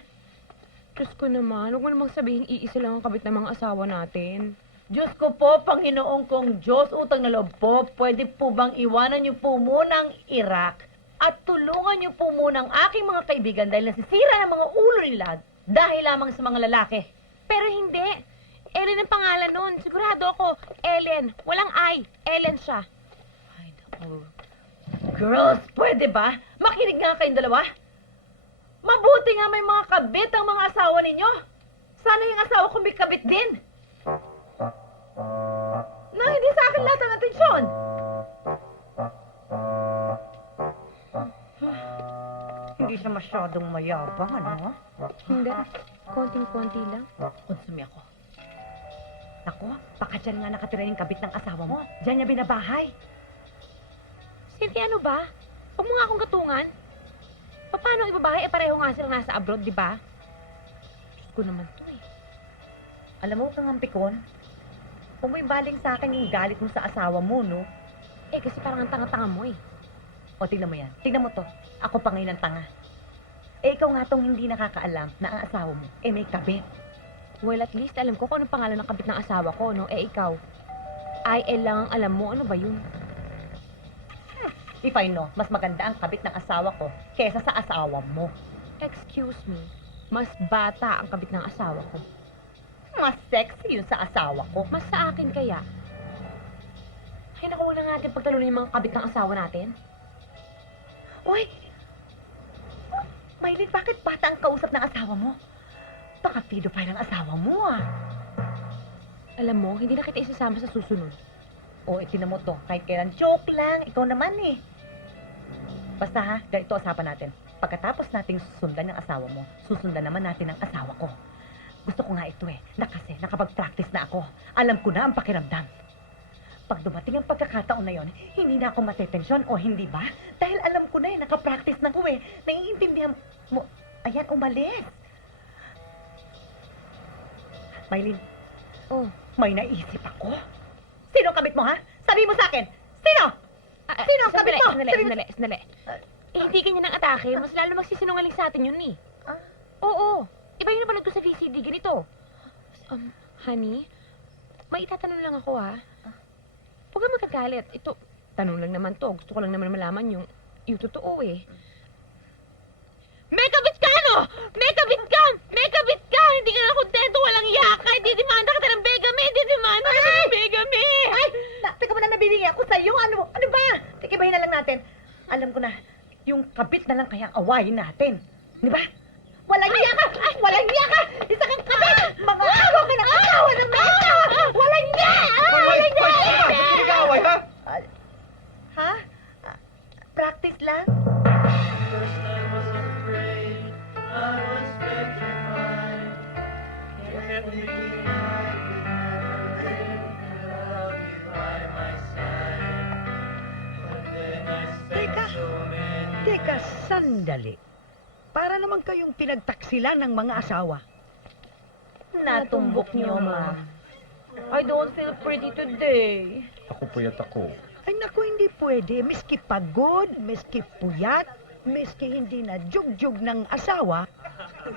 Diyos ko naman, huwag mo namang sabihin iisa lang ang kabit ng mga asawa natin. Diyos ko po, Panginoong kong Diyos, utang na loob po, pwede po bang iwanan niyo po muna ang Iraq at tulungan niyo po muna ang aking mga kaibigan dahil nasisira ng mga ulo nila dahil lamang sa mga lalaki. Pero hindi. Ellen ang pangalan nun. Sigurado ako, Ellen. Walang I. Ellen siya. Ay, naku. Girls, pwede ba? Makinig nga kayong dalawa. Mabuti nga may mga kabit ang mga asawa ninyo. Sana yung asawa ko may kabit din. Na hindi sa akin lahat ang atensyon. Hindi siya masyadong mayabang, ano? Hindi. Konting-konti lang. Konsumi ako. Ako, baka dyan nga nakatira yung kabit ng asawa mo. Diyan niya binabahay. Cynthia, ano ba? Huwag mo nga akong katungan. Paano ibabahay? Pareho nga silang nasa abroad, di ba? Diyos ko naman to eh. Alam mo, kang ampikon, kung may baling sa akin yung galit mo sa asawa mo, no? Eh, kasi parang ang tanga-tanga mo eh. O, tignan mo yan. Tignan mo to. Ako pa ngayon ang tanga. Eh, ikaw nga tong hindi nakakaalam na ang asawa mo, eh may kabit. Well, at least alam ko kung anong pangalan ng kabit ng asawa ko, no? Eh, ikaw. IL lang ang alam mo. Ano ba yun? If I know, mas maganda ang kabit ng asawa ko kesa sa asawa mo. Excuse me. Mas bata ang kabit ng asawa ko. Mas sexy yun sa asawa ko. Mas sa akin kaya. Ay, naku, wala nga natin pagtalunin yung mga kabit ng asawa natin. Uy! Maylin, bakit bata ang kausap ng asawa mo? Baka pedophile ang asawa mo, ah. Alam mo, hindi na kita isasama sa susunod. O, itinan mo to. Kahit kailan, joke lang. Ikaw naman, eh. Basta, ha, ganito usapan natin. Pagkatapos nating susundan ng asawa mo, susundan naman natin ang asawa ko. Gusto ko nga ito, eh. Kasi nakapag-practice na ako. Alam ko na ang pakiramdam. Pag dumating ang pagkakataon na yon, hindi na ako matetensyon o hindi ba? Dahil alam ko na eh, nakapractice na ko eh. Naiintindihan mo. Ayan, umalis. Maylin. Oh. May naisip ako. Sino ang kabit mo, ha? Sabi mo sa akin. Sino? Sino ang kabit mo? Sandali. Hindi ganyan ang atake. Mas lalo magsisinungaling sa atin yun eh. Oo. Iba yung napanood ko sa VCD. Ganito. Honey, may itatanong lang ako ha. Huwag kang magkagalit. Ito, tanong lang naman to. Gusto ko lang naman malaman yung totoo eh. May kabit ka, no? May kabit ka! May kabit ka! Hindi ka na kontento, walang yaka. Hindi demanda ka ng begame. Hindi demanda ka ng begame. Ay! Teka mo na nabibigay ako sa'yo. Ano ba? Tikibahin na lang natin. Alam ko na, yung kabit na lang kaya awayin natin. Di ba? Walang yaka! Walang yaka! Isa kang kabit! Mga awa ka ng asawa ng mga! Walang yaka! Walang yaka! Nag-aaway, ha? Ha? Practice lang? Teka, sandali. Para naman kayong pinagtaksilan ng mga asawa. Natumbok niyo, ma'am. I don't feel pretty today. Ako puyat ako. Ay naku, hindi pwede. Miski pagod, miski puyat, miski hindi na jugjug ng asawa,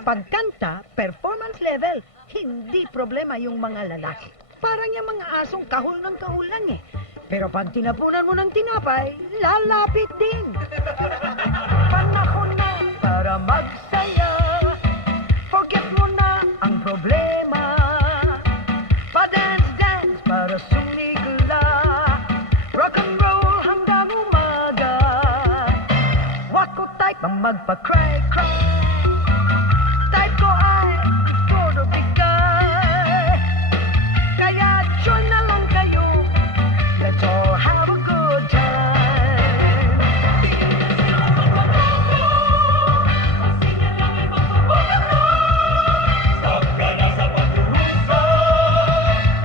pagkanta, performance level, hindi problema yung mga lalaki. Parang yung mga asong kahul ng kahul lang eh. Pero pag tinapunan mo ng tinapay, lalapit din. Panahon na para magsaya. Forget mo na ang problema. Pa-dance-dance para sumigla. Rock and roll hanggang umaga. Wako type ang magpa-cry-cry. Type ko ay todo bigay. Kaya join na lang kayo. Let's all have a good time. Stop ka na sa pagdurusa.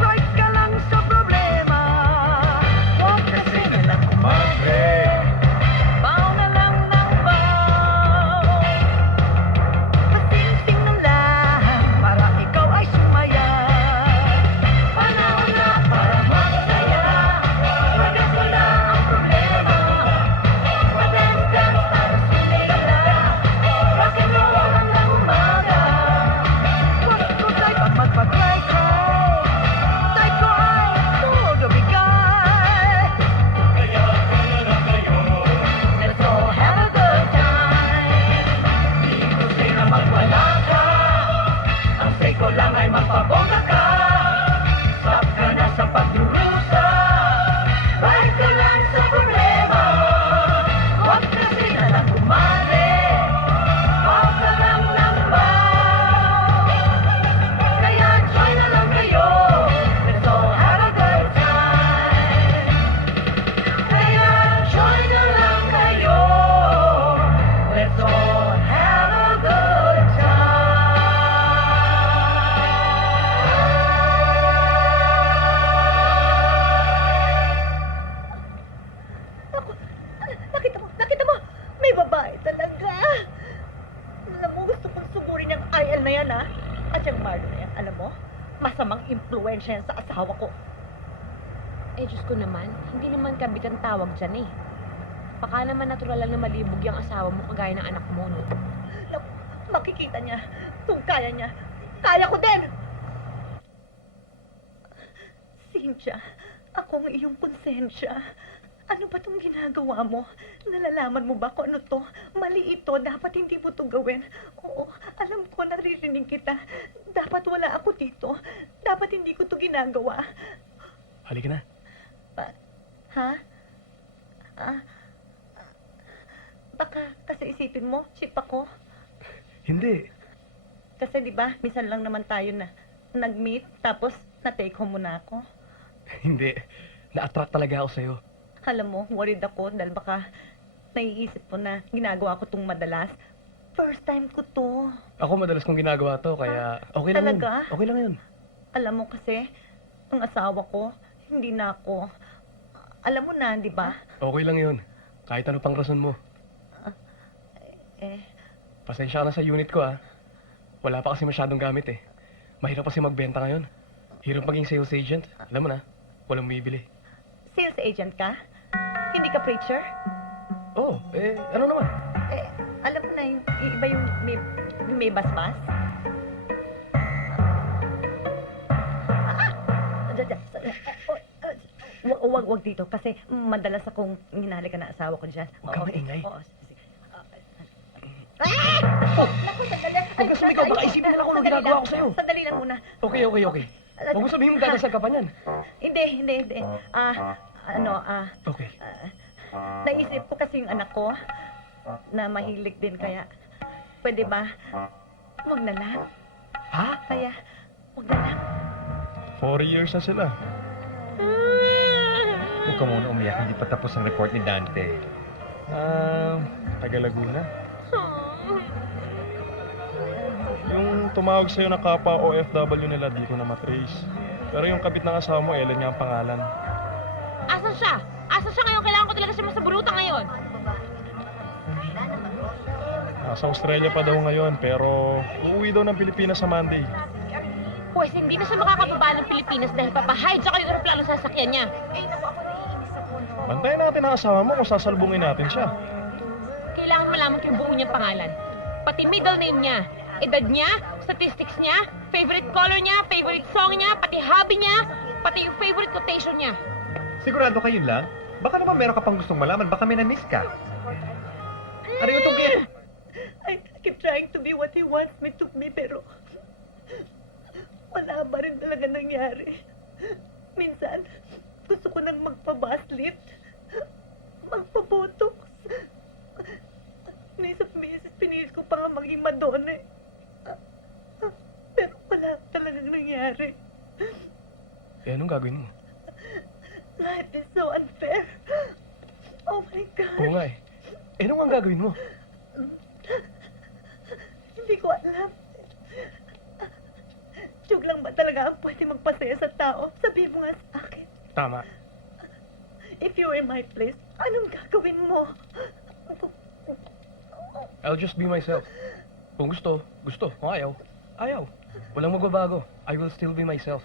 Right ka lang sa problema. Huwag kasi nalang kumadre. Baw na lang ng baw. konsensya yan sa asawa ko. Eh, Diyos ko naman, hindi naman kabit ang tawag dyan eh. Baka naman natural lang na malibog yung asawa mo kagaya ng anak mo, no? Makikita niya kung kaya niya. Kaya ko din! Cynthia, ako ang iyong konsensya. Ano ba itong ginagawa mo? Nalalaman mo ba kung ano to? Mali ito. Dapat hindi mo to gawin. Oo, alam ko, naririnig kita. Dapat wala ako dito. Dapat hindi ko to ginagawa. Halika na. Ha? Baka kasi isipin mo, chip ako. Hindi. Kasi di ba, minsan lang naman tayo na nag-meet, tapos na-take home mo na ako. Hindi. Na-attract talaga ako sa'yo. Alam mo, worried ako dahil baka naiisip mo na ginagawa ko tong madalas. First time ko to. Ako madalas kong ginagawa to, kaya okay lang Talaga? yun. Okay lang yun. Alam mo kasi, ang asawa ko, hindi na ako. Alam mo na, di ba? Okay lang yun. Kahit ano pang rason mo. Eh, Pasensya ka na sa unit ko, ah. Wala pa kasi masyadong gamit, eh. Mahirap kasi magbenta ngayon. Hirap maging sales agent. Alam mo na, walang bibili. sales agent ka? Hindi ka preacher? Oh, ano naman? Alam mo na, yung iba yung may basbas? Wag dito kasi madalas akong hinali ka na asawa ko dyan. Huwag kang maingay. Oo, sige. Naku, sandali. Huwag kang sumigaw, baka isipin nila kung ano ginagawa ko sa'yo. Sandali lang muna. Okay. Huwag mo sabihin mo dadasal ka pa niyan. Hindi. Okay. Naisip ko kasi yung anak ko na mahilig din kaya pwede ba wag na lang? Ha? Kaya wag na lang. 4 years na sila. Huwag ka muna umiyak, hindi pa tapos ang report ni Dante. Taga Laguna. Yung tumawag sa'yo na kapwa OFW nila, di ko na matrace. Pero yung kabit ng asawa mo, Ellen niya ang pangalan. Asan siya? Asan siya ngayon? Kailangan ko talaga siya masaburutan ngayon. Nasa Australia pa daw ngayon, pero uuwi daw ng Pilipinas sa Monday. Pwes, hindi na siya makakababa ng Pilipinas dahil papahijack yung aeroplano sa sasakyan niya. Bantayan natin ang asawa mo kung sasalbungin natin siya. Kailangan malaman ko yung buo niyang pangalan. Pati middle name niya, edad niya, statistics niya, favorite color niya, favorite song niya, pati hobby niya, pati yung favorite quotation niya. Sigurado kayo lang? Baka naman meron ka pang gustong malaman, baka may na-miss ka. Ano yung tungkol? I keep trying to be what he wants me to be pero wala ba rin talaga nangyari. Minsan, gusto ko nang magpa-bus lift, magpa-botox. Minsan, pinilit ko pa nga maging Madonna. Pero wala talagang nangyari. Anong gagawin mo? Life is so unfair. Oh my God. Oo nga anong ang gagawin mo? Hindi ko alam. Tiyog lang ba talaga ang pwede magpasaya sa tao? Sabihin mo nga sa akin. Tama. If you were in my place, anong gagawin mo? I'll just be myself. Kung gusto. Kung ayaw. Walang magbabago. I will still be myself.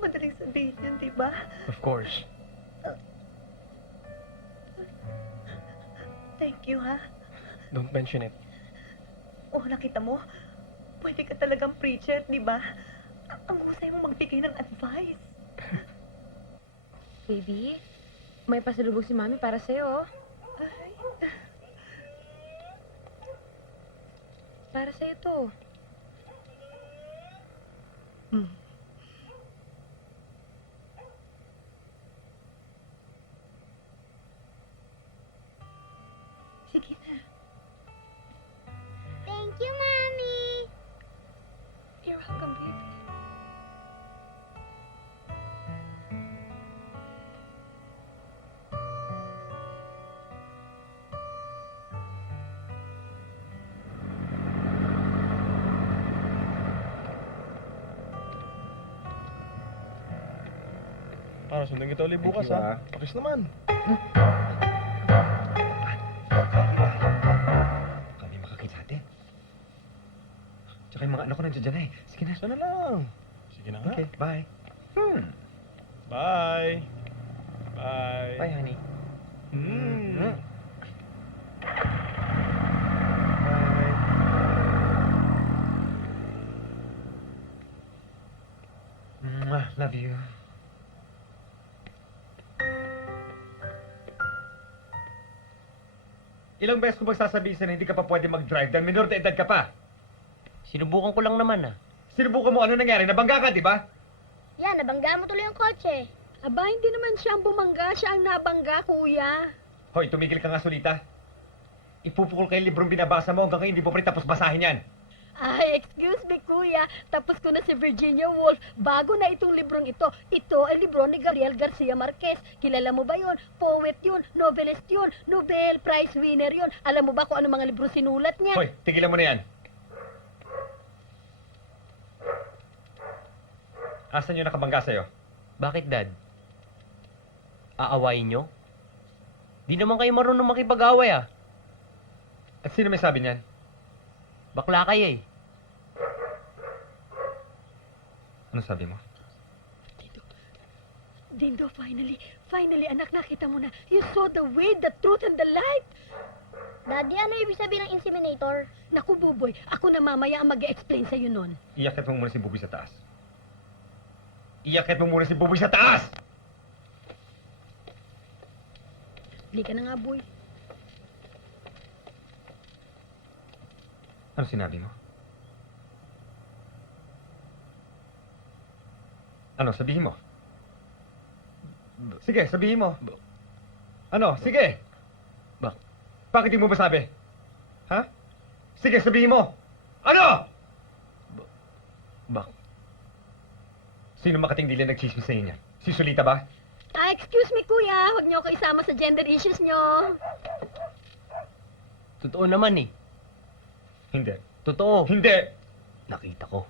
Madaling sabihin yun, di ba? Of course. Thank you, ha? Don't mention it. Oh, nakita mo? Pwede ka talagang preacher, di ba? Ang husay mo magbigay ng advice. Baby, may pasalubong si Mami para sa'yo. Ay, Para sa'yo to. sige na. Thank you, Mommy. You're welcome, baby. Sundan kita ulit bukas, Thank you, ha? Pakis naman. Kami makakita natin. Tsaka yung mga anak ko nandiyan dyan eh. Sige na. Sana lang. Sige na nga. Okay, bye. Bye. Bye. Bye, honey. Mm. Love you. Ilang beses ko magsasabihin sa'yo na hindi ka pa pwede mag-drive dahil minor de edad ka pa. Sinubukan ko lang naman, ah. Sinubukan mo ano nangyari? Nabangga ka, di ba? Yan, nabangga mo tuloy yung kotse. Aba, hindi naman siya ang bumangga, siya ang nabangga, kuya. Hoy, tumigil ka nga, Sulita. Ipupukol kayo yung librong binabasa mo hanggang kayo hindi mo pa rin tapos basahin yan. Ay, excuse me, kuya. Tapos ko na si Virginia Woolf. Bago na itong librong ito. Ito ay libro ni Gabriel Garcia Marquez. Kilala mo ba yun? Poet yun, novelist yun, Nobel Prize winner yun. Alam mo ba kung ano mga libro sinulat niya? Hoy, tigilan mo na yan. Asan yung nakabangga sa'yo? Bakit, Dad? Aawayin nyo? Di naman kayo marunong makipag-away, ah. At sino may sabi niyan? Bakla kayo, eh. Ano sabi mo? Dindo, finally, anak, nakita mo na. You saw the way, the truth, and the light. Daddy, ano ibig sabihin ng inseminator? Naku, Buboy, ako na mamaya ang mag-explain sa'yo nun. Iyakat mo muna si Buboy sa taas. Iyakat mo muna si Buboy sa taas! Hindi ka na nga, boy. Ano sinabi mo? Ano, sabihin mo? Sige, sabihin mo. Ano, sige! Bakit di mo ba sabi? Ha? Sige, sabihin mo! Ano? Sino makatingdili nagchismis sa inyo? Si Sulita ba? Excuse me, kuya. Huwag niyo ako isama sa gender issues niyo. Totoo naman, eh. Hindi. Totoo. Hindi! Nakita ko.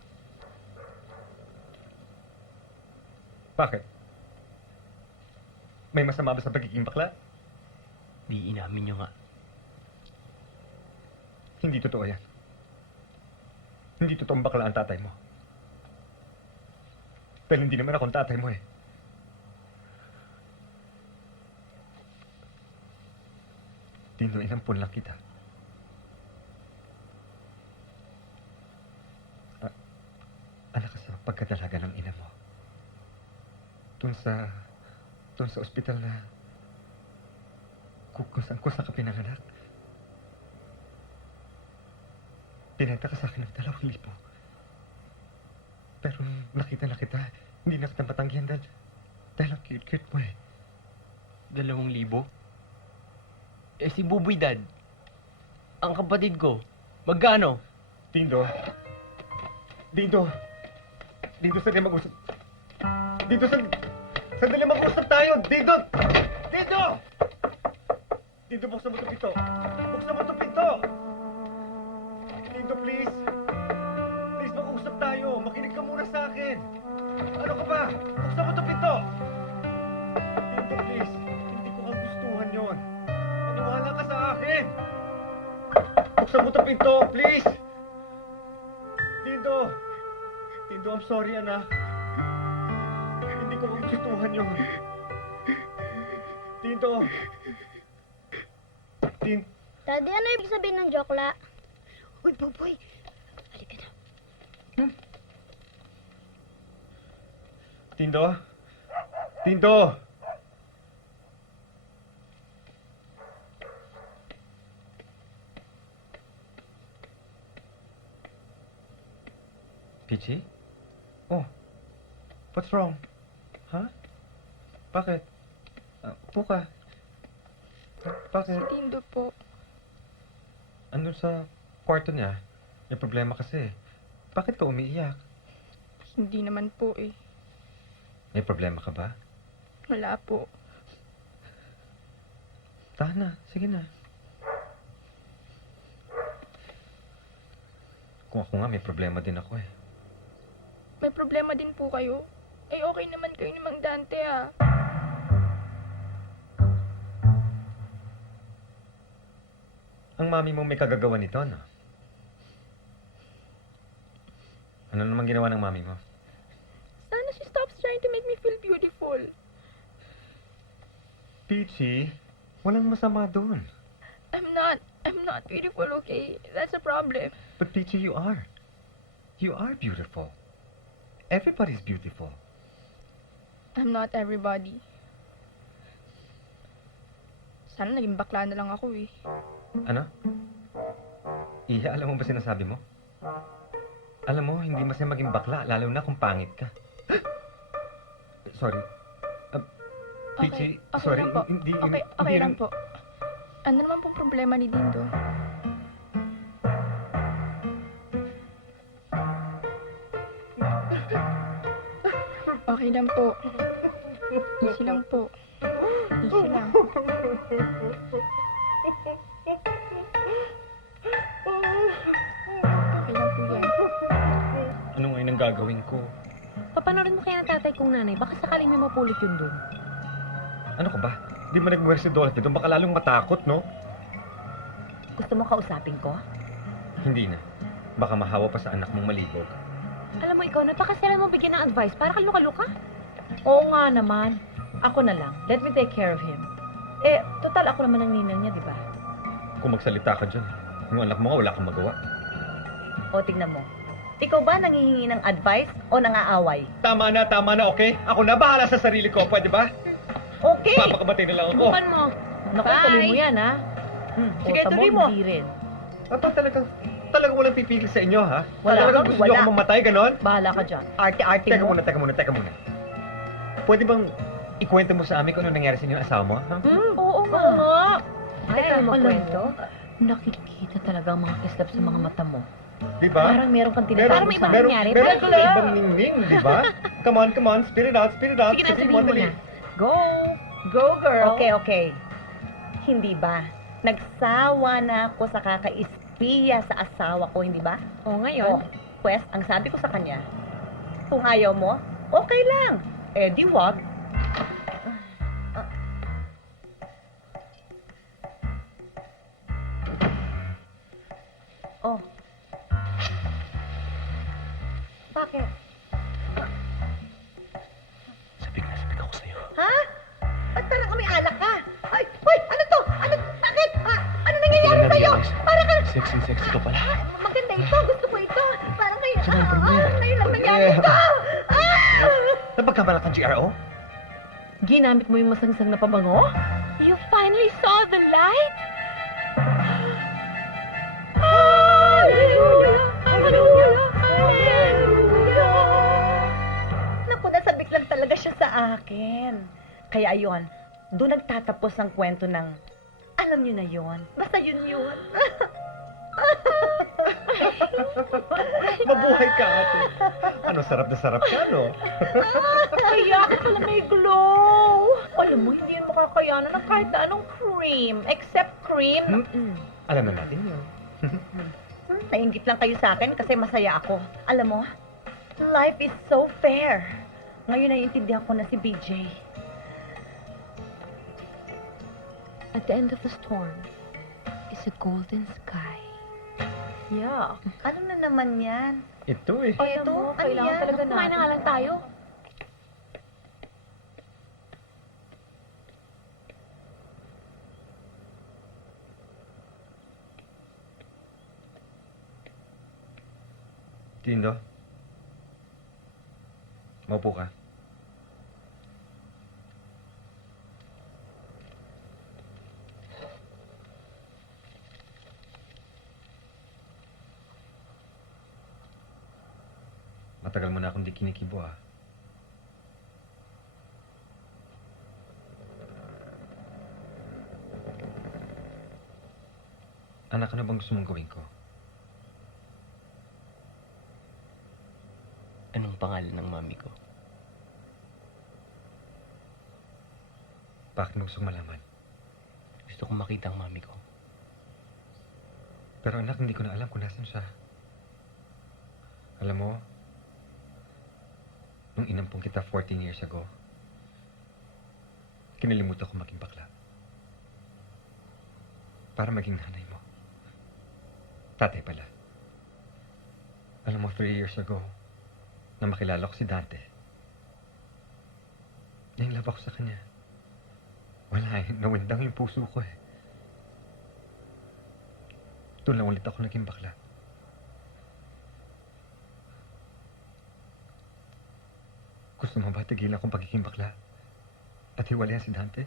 Bakit? May masama ba sa pagiging bakla? Di inamin nyo nga. Hindi totoo yan. Hindi totoong bakla ang tatay mo. Pero hindi naman akong tatay mo eh. Tino, inampun lang kita. Anak ka sa pagkadalaga ng ina mo. Doon sa ospital na kung saan ka pinanganak. Pinenta ka sa akin ng 2,000. Pero nung nakita na kita, hindi na kita matanggihan dahil ang cute-cute mo eh. 2,000? Eh, si Buboy, Dad. Ang kapatid ko. Magkano? Dindo, sandali mag-usap. Sandali mag-usap tayo. Dindo, buksan mo itong pinto. Buksan mo itong pinto. Dindo, please. Please, mag-usap tayo. Makinig ka muna sa akin. Ano ka ba? Buksan mo itong pinto. Dindo, please. Hindi ko kang gustuhan yon. Maniwala ka sa akin. Buksan mo itong pinto, please. Dindo, I'm sorry, anak. Hindi ko magustuhan yun. Dindo. Daddy, ano ibig sabihin ng jokla? Uy, Buboy. Halika na. Dindo. Peachy? Oh, what's wrong? Ha? Bakit? Upo ka. Bakit? Si Dindo po. Andun sa kwarto niya. May problema kasi. Bakit ka umiiyak? Hindi naman po eh. May problema ka ba? Wala po. Tahan na. Sige na. Kung ako nga, may problema din ako eh. May problema din po kayo? Eh okay naman kayo ni Mang Dante ah. mami mo may kagagawa nito, no? Ano naman ginawa ng mami mo? Sana she stops trying to make me feel beautiful. Peachy, walang masama doon. I'm not beautiful, okay? That's a problem. But Peachy, you are. You are beautiful. Everybody's beautiful. I'm not everybody. Sana naging bakla na lang ako eh. Ano? Iya, alam mo ba sinasabi mo? Alam mo, hindi masaya maging bakla, lalo na kung pangit ka. Sorry. Peachy, Okay sorry. lang po. Hindi, Okay lang po. Ano naman pong problema ni Dindo? Okay lang po. Easy lang po. Easy lang. Okay lang po yan. Ano ngayon ang gagawin ko? Papanorin mo kaya ng tatay kong nanay. Baka sakaling may mapulit yun doon. Ano ka ba? Di mo nag-muwer si Dorothy doon, baka lalong matakot, no? Gusto mo kausapin ko? Hindi na. Baka mahawa pa sa anak mong malibog. Alam mo ikaw, napakasala mo bigyan ng advice para kaluka-luka. Oo nga naman. Ako na lang. Let me take care of him. Eh, total ako naman ang ninang niya, di ba? Kung magsalita ka dyan, yung anak mo nga wala kang magawa. O, tignan mo. Ikaw ba nangihingi ng advice o nangaaway? Tama na, okay? Ako na bahala sa sarili ko, pwede ba? Okay! Papakabatay na lang ako. Bukan mo. Naku, tuloy mo yan, ha? Sige, Kota tuloy mo. Hindi rin. Ito talagang walang pipigil sa inyo, ha? Wala. Talagang gusto niyo Wala. ako mamatay, ganon? Bahala ka dyan. Arte-arte Teka mo. muna. Pwede bang ikwento mo sa amin kung ano nangyari sa inyo ng asawa mo, ha? Oo nga. Ay, alam magkwento? mo, nakikita talaga ang mga kislap sa mga mata mo. Di ba? Parang meron kang tinasabi Meron sa meron nangyari. meron Bala. ibang ningning, di ba? Come on, spit it out. Sige na, sabihin mo dali. na. Go! Go, girl! Okay. Hindi ba? Nagsawa na ako sa kakaispiya sa asawa ko, hindi ba? O, ngayon? Pues, ang sabi ko sa kanya, kung ayaw mo, okay lang. Eh, di wag. Oh. Bakit? Sabik ako sa'yo. Ha? Ba't parang kami alak ka? Ay, hoy, ano to? Ano, bakit? Ano nangyayari sa'yo? Parang ka... Sexy ka pala. Maganda ito, gusto ko ito. Parang kayo, ngayon lang nangyari ito. Napagkamala kang GRO? Ginamit mo yung masangsang na pabango? You finally saw the light? Hallelujah! Hallelujah! Hallelujah! Naku, nasabik lang talaga siya sa akin. Kaya ayun, doon nagtatapos ang kwento ng, alam niyo na yon. Basta yun. Mabuhay ka, ate. Ano, sarap na sarap ka, no? Kaya ka pala may glow. Alam mo, hindi yan makakayanan ng kahit na anong cream. Except cream. Alam na natin yun. Nainggit lang kayo sa akin kasi masaya ako. Alam mo, life is so fair. Ngayon naiintindihan ko na si BJ. At the end of the storm is a golden sky. Yeah. Ano na naman yan? Ito eh. Alam Ito? mo, Ano kailangan yan? talaga kumain na nga lang tayo. Tindo. Maupo ka. Matagal mo na akong di kinikibo, ah. Anak, ano bang gusto mong gawin ko? Anong pangalan ng mami ko? Bakit mo gustong malaman? Gusto kong makita ang mami ko. Pero anak, hindi ko na alam kung nasan siya. Alam mo, nung inampong kita 14 years ago, kinalimutan ko maging bakla. Para maging nanay mo. Tatay pala. Alam mo, 3 years ago, na makilala ko si Dante. Nainlove ako sa kanya. Wala eh, nawindang yung puso ko eh. Doon lang ulit ako naging bakla. Gusto mo ba tigilan akong pagiging bakla? At hiwalayan si Dante?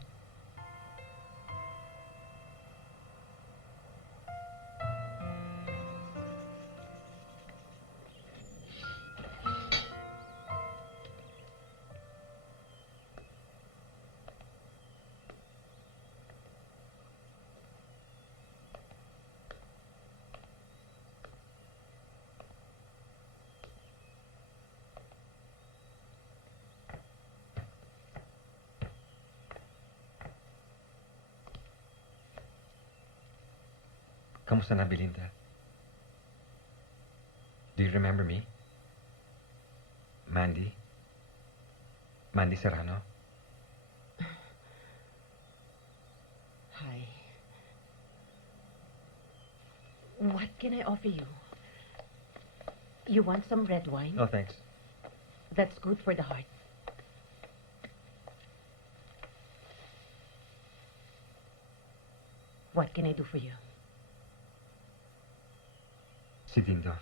Kamusta na, Belinda? Do you remember me? Mandy? Mandy Serrano? Hi. What can I offer you? You want some red wine? No, thanks. That's good for the heart. What can I do for you? Si Dindo.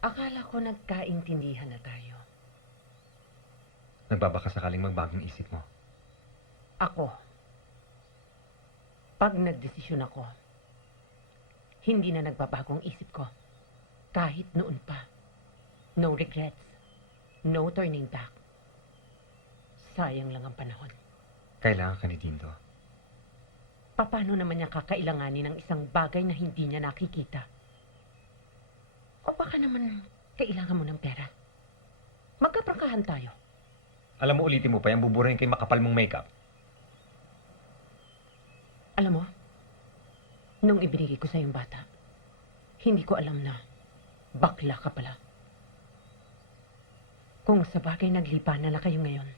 Akala ko nagkaintindihan na tayo. Nagbabaka sakaling magbagong isip mo. Ako, pag nagdesisyon ako, hindi na nagbabagong isip ko. Kahit noon pa. No regrets. No turning back. Sayang lang ang panahon. Kailangan ka ni Dindo. Paano naman niya kakailanganin ng isang bagay na hindi niya nakikita? O baka naman kailangan mo ng pera? Magkaprangkahan tayo. Alam mo, ulitin mo pa yan, buburahin kay makapal mong makeup. Alam mo, nung ibinigay ko sa yung bata, hindi ko alam na bakla ka pala. Kung sa bagay naglipanan na kayo ngayon.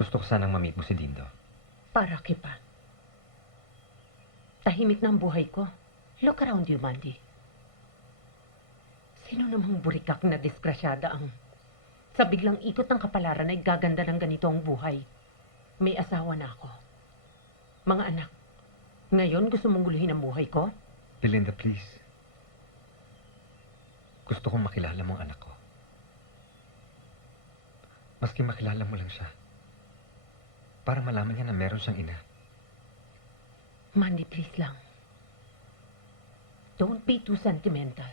Gusto ko sanang ma-meet mo si Dindo. Para kipa. Tahimik na ang buhay ko. Look around you, Mandy. Sino namang burikak na disgrasyada ang sa biglang ikot ng kapalaran ay gaganda ng ganito ang buhay? May asawa na ako. Mga anak, ngayon gusto mong guluhin ang buhay ko? Belinda, please. Gusto kong makilala mo ang anak ko. Maski makilala mo lang siya. Para malaman niya na meron siyang ina. Mandy, please lang. Don't be too sentimental.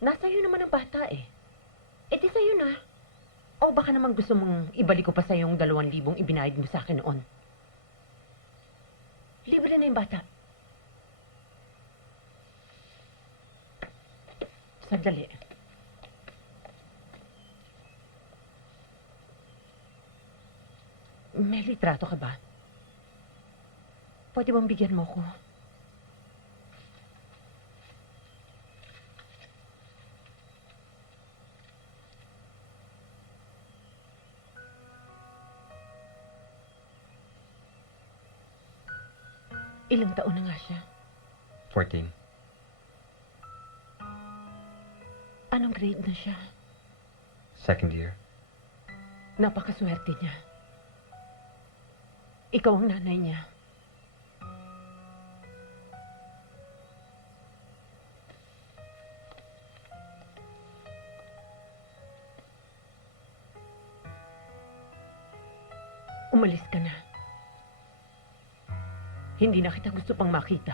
Nasa iyo naman ang bata eh. E di sa'yo na. O baka naman gusto mong ibalik ko pa sa yung 2,000 ibinayad mo sa akin noon. Libre na yung bata. Sandali. May litrato ka ba? Pwede bang bigyan mo ko? Ilang taon na nga siya? 14. Anong grade na siya? Second year. Napakaswerte niya. Ikaw ang nanay niya. Umalis ka na. Hindi na kita gusto pang makita.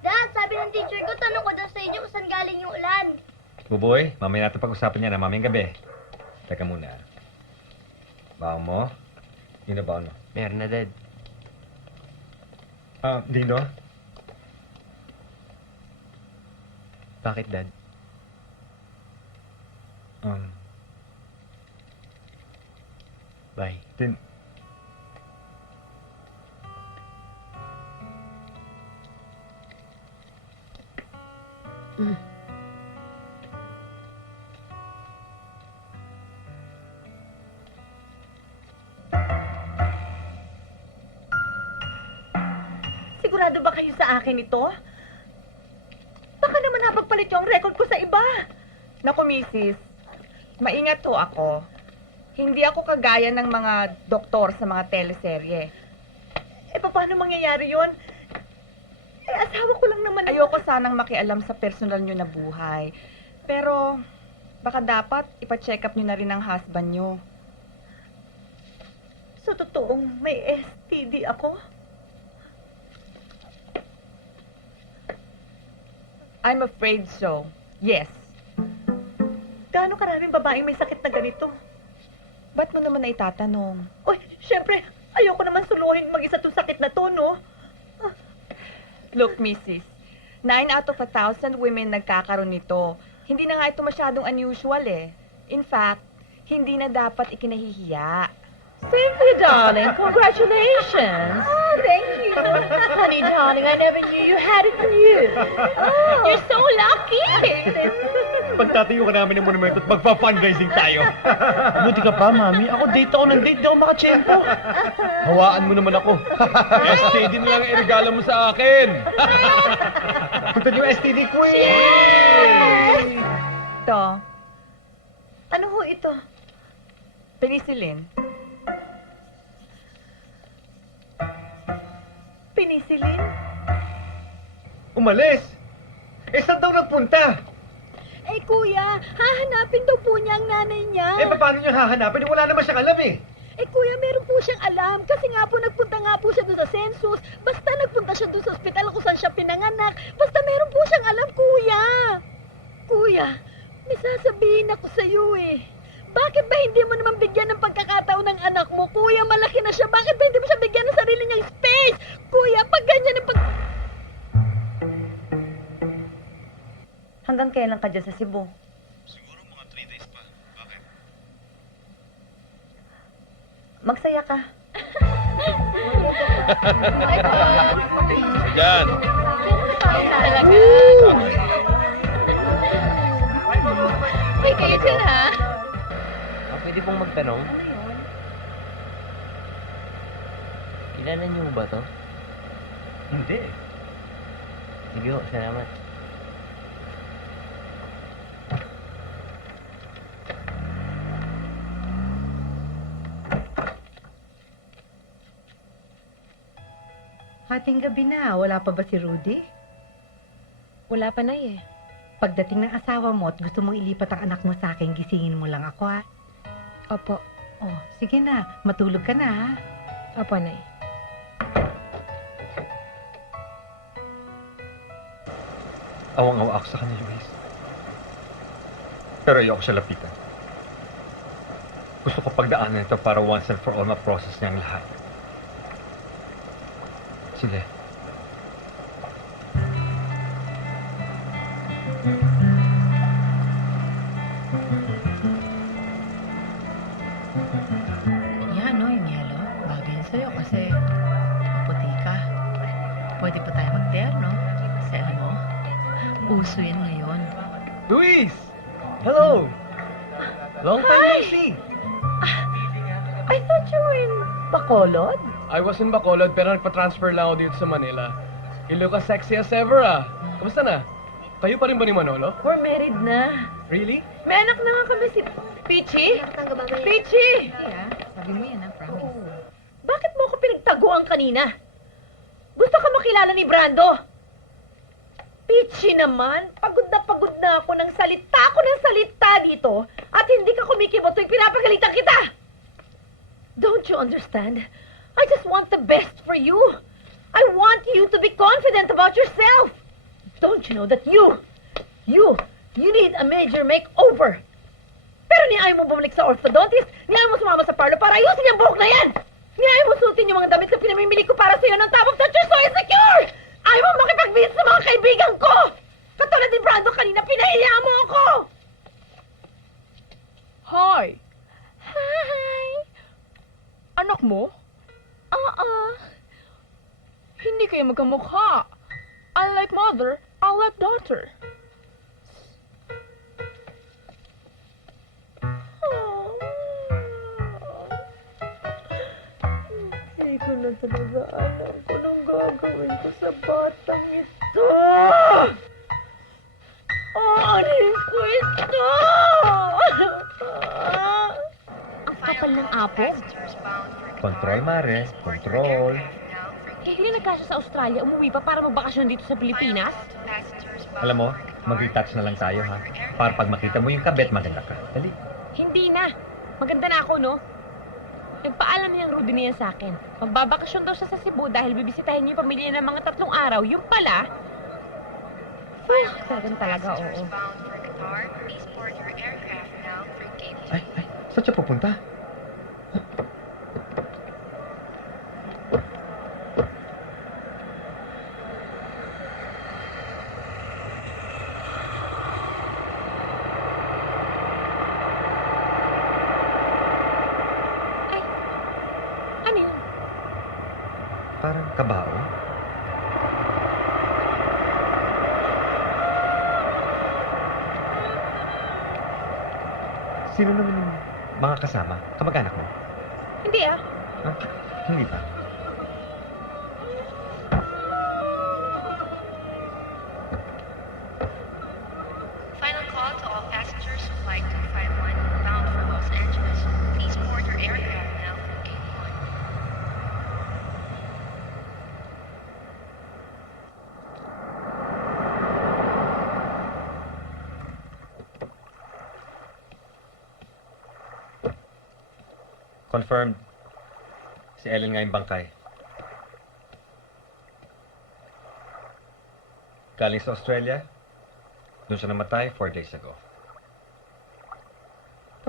Dad, sabi ng teacher ko, tanong ko daw sa inyo kung saan galing yung ulan. Buboy, mamaya natin pag-usapan niya na mamayang gabi. Teka muna. Baon mo? Yun na baon mo. Meron na, Dad. Dindo? Bakit, Dad? Bye. Sigurado ba kayo sa akin ito? Baka naman napagpalit yung record ko sa iba. Naku, misis, maingat ho ako. Hindi ako kagaya ng mga doktor sa mga teleserye. Eh, paano mangyayari yon? Eh, asawa ko lang naman. Ayoko sanang makialam sa personal nyo na buhay. Pero, baka dapat ipa-check up nyo na rin ang husband nyo. So, totoong may STD ako? I'm afraid so. Yes. Gaano karaming babaeng may sakit na ganito? Ba't mo naman naitatanong? Uy, syempre, ayoko naman suluhin mag-isa itong sakit na to, no? Look, Mrs., 9 out of 1,000 women nagkakaroon nito. Hindi na nga ito masyadong unusual eh. In fact, hindi na dapat ikinahihiya. Cynthia, darling, congratulations. Oh, thank you. Honey, darling, I never knew you had it in you. Oh. You're so lucky. Pagtatayo ka namin ng monumento at magpa-fundraising tayo. Buti ka pa, Mami. Ako date ako ng date, di ako makachempo. Hawaan mo naman ako. STD na lang ang irigala mo sa akin. Punta niyo STD Queen! Ito, Ano ho ito? penicillin. Penicillin? Umalis! Eh, saan daw nagpunta? Eh, kuya, hahanapin daw po niya ang nanay niya. Eh, paano niya hahanapin? Wala naman siyang alam eh. Eh, kuya, meron po siyang alam. Kasi nga po, nagpunta nga po siya doon sa census. Basta nagpunta siya doon sa ospital kung saan siya pinanganak. Basta meron po siyang alam, kuya. Kuya, may sasabihin ako sa iyo eh. Bakit ba hindi mo naman bigyan ng pagkakataon ng anak mo? Kuya, malaki na siya. Bakit ba hindi mo siya bigyan ng sarili niyang space? Kuya, pag ganyan ang Hanggang kailan ka dyan sa Cebu? Siguro mga 3 days pa. Bakit? Magsaya ka. Yan. Talaga. Ay, kayo dyan, ha? Pwede pong magtanong? Kilala niyo ba to? Hindi. Sige ho, salamat. Hating gabi na, wala pa ba si Rudy? Wala pa na eh. Pagdating ng asawa mo at gusto mong ilipat ang anak mo sa akin, gisingin mo lang ako, ha? Opo. Oh, sige na, matulog ka na, ha? Opo, Nay. Awang-awa ako sa kanya, Luis. Pero ayoko siya lapitan. Gusto ko pagdaanan ito para once and for all ma-process niya ang lahat. Sige. Yan, no, yung yellow. Bagay yan sa'yo kasi maputi ka. Pwede pa tayo magterno. Kasi alam mo, uso yan ngayon. Luis! Hello! Long time no see! I thought you were in Bacolod. I was in Bacolod pero nagpa-transfer lang ako dito sa Manila. You look as sexy as ever ah. Kamusta na? Kayo pa rin ba ni Manolo? We're married na. Really? May anak na nga kami si Peachy. Peachy! Sabi mo yan, ha? Promise. Bakit mo ako pinagtaguan kanina? Gusto ka makilala ni Brando? Peachy naman, pagod na ako ng salita dito at hindi ka kumikibot tuwing pinapagalitan kita. Don't you understand? I just want the best for you. I want you to be confident about yourself. Don't you know that you need a major makeover? Pero niayaw mo bumalik sa orthodontist, niayaw mo sumama sa parlo para ayusin yung buhok na yan. Niayaw mo suotin yung mga damit na pinamimili ko para sa'yo ng tapos that you're so insecure. Ayaw mo makipag-meet sa mga kaibigan ko. Katulad ni Brando kanina, pinahiya mo ako. Hi! Hi. Anak mo? Oo. Hindi kayo magkamukha. Unlike mother, unlike daughter. na talaga alam ko nang gagawin ko sa batang ito. Anin ko ito! Ang kapal ng apo. Control, Mare. Control. Hindi na nagkasya sa Australia, umuwi pa para magbakasyon dito sa Pilipinas? Alam mo, mag-retouch na lang tayo, ha? Para pag makita mo yung kabet, maganda ka. Dali. Hindi na. Maganda na ako, no? Nagpaalam niyang Rudy niya sa akin. Magbabakasyon daw siya sa Cebu dahil bibisitahin niya yung pamilya ng mga 3 araw. Yung pala... talaga, oo. Ay, saan siya pupunta? Ano yun? Parang kabao. Sino naman yung mga kasama? Kamag-anak mo? Hindi ah. Ah, hindi pa. Final call to all passengers of Flight 251 bound for Los Angeles. Please board your aircraft now from Gate 1. Confirmed. Si Ellen nga yung bangkay. Galing sa Australia. Doon siya namatay 4 days ago.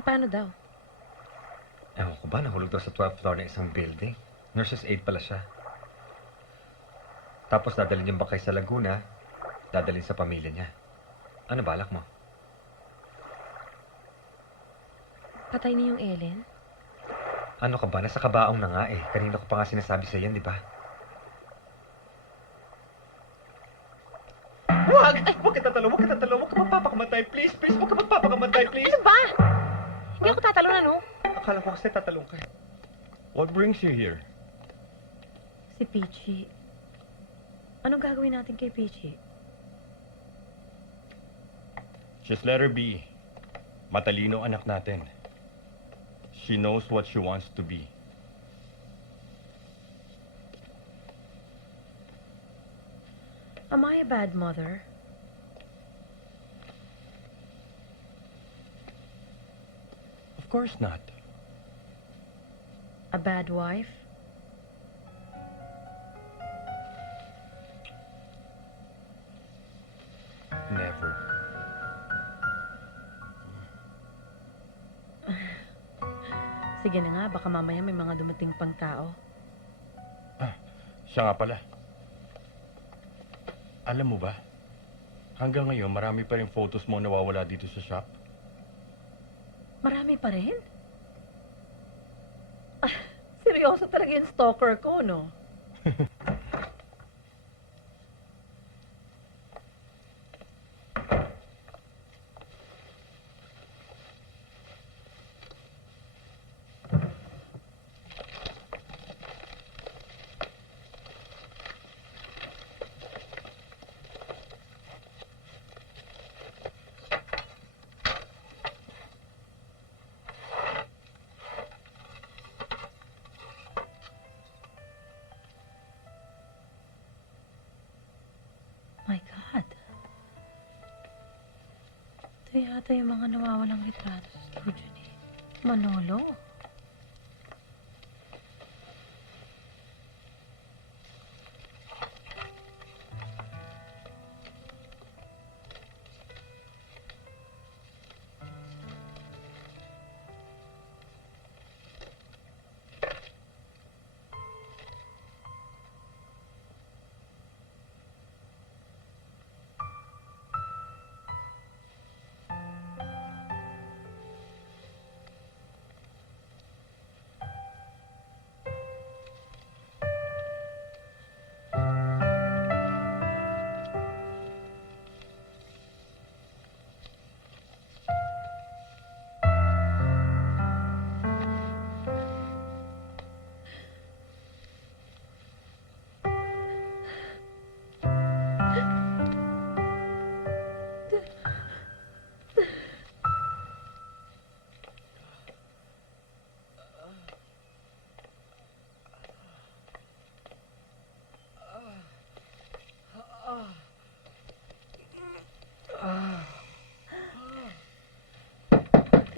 Paano daw? Ewan ko ba, nahulog daw sa 12th floor ng isang building. Nurse's aide pala siya. Tapos dadalhin yung bangkay sa Laguna, dadalhin sa pamilya niya. Ano balak mo? Patay na yung Ellen? Ano ka ba? Nasa kabaong na nga eh. Kanina ko pa nga sinasabi sa yan, di ba? Huwag! Huwag ka tatalo! Huwag ka tatalo! Huwag ka magpapakamatay, please! Please! Huwag ka magpapakamatay, please! Ano ba? Hindi ako tatalo na, no? Akala ko kasi tatalong ka. What brings you here? Si Peachy. Anong gagawin natin kay Peachy? Just let her be. Matalino anak natin. She knows what she wants to be. Am I a bad mother? Of course not. A bad wife? Never. Sige na nga, baka mamaya may mga dumating pang tao. Siya nga pala. Alam mo ba, hanggang ngayon marami pa rin photos mo nawawala dito sa shop. Marami pa rin? Ah, seryoso talaga yung stalker ko, no? My God. Ito yata yung mga nawawalang litrato sa studio ni Manolo.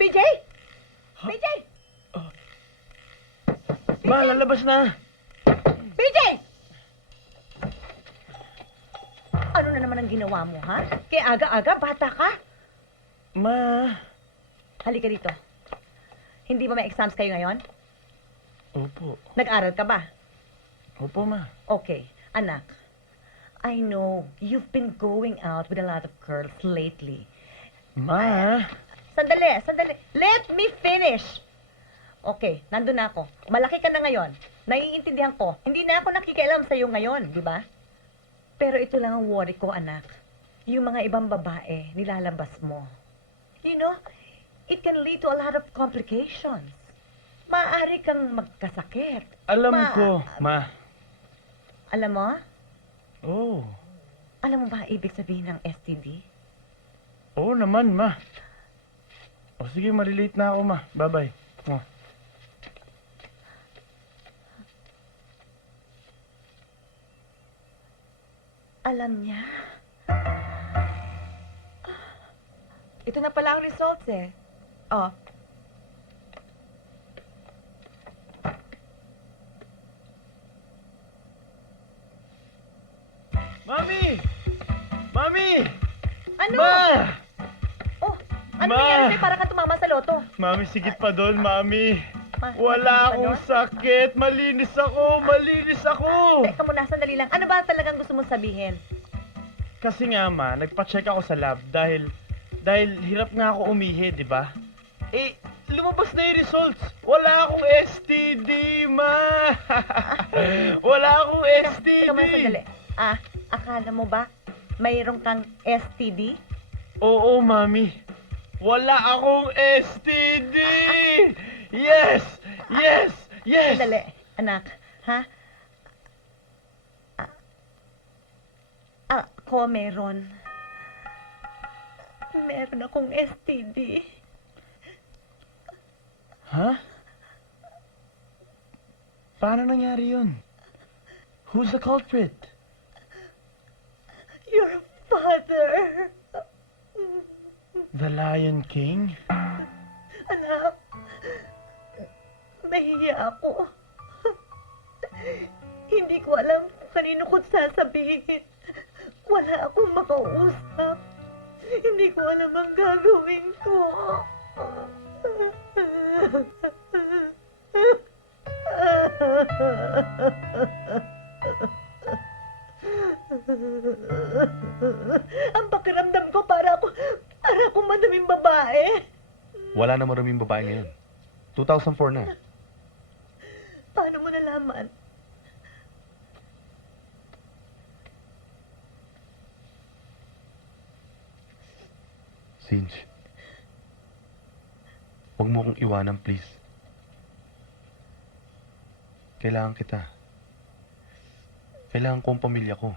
BJ! BJ! Ma, lalabas na. BJ! Ano na naman ang ginawa mo, ha? Kaya aga-aga, bata ka? Ma. Halika dito. Hindi ba may exams kayo ngayon? Opo. Nag-aral ka ba? Opo, ma. Okay, anak. I know you've been going out with a lot of girls lately. Ma. Sandali. Let me finish. Okay, nandun na ako. Malaki ka na ngayon. Naiintindihan ko. Hindi na ako nakikialam sa'yo ngayon, di ba? Pero ito lang ang worry ko, anak. Yung mga ibang babae, nilalabas mo. You know, it can lead to a lot of complications. Maaari kang magkasakit. Alam ko, ma. Alam mo? Oh. Alam mo ba ang ibig sabihin ng STD? Oo naman, ma. O sige, malilate na ako, ma. Bye-bye. Oh. Alam niya. Ito na pala ang results eh. Oh. Mami! Mami! Ano? Ma! Oh, ano Ma! nangyari sa'yo para ka tumama sa loto? Mami, sigit pa doon, Mami. Ma, Wala sigit pa akong doon? sakit. Malinis ako. Malinis ako. Teka muna, sandali lang. Ano ba talagang gusto mong sabihin? Kasi nga, ma, nagpa-check ako sa lab dahil hirap nga ako umihi, di ba? Eh, lumabas na yung results. Wala akong STD, ma. Wala akong STD. Teka muna, sandali. Akala mo ba mayroon kang STD? Oo, Mami. Wala akong STD! Yes! Yes! Yes! Sandali, anak. Ha? Ako meron. Meron akong STD. Ha? Paano nangyari yun? Who's the culprit? Your father. The Lion King? Anak, nahiya ako. Hindi ko alam kung kanino ko sasabihin. Wala akong makausap. Hindi ko alam ang gagawin ko. Ang pakiramdam ko para akong madaming babae. Wala na maraming babae ngayon. 2004 na. Paano mo nalaman? Singe. Huwag mo akong iwanan, please. Kailangan kita. Kailangan ko ang pamilya ko.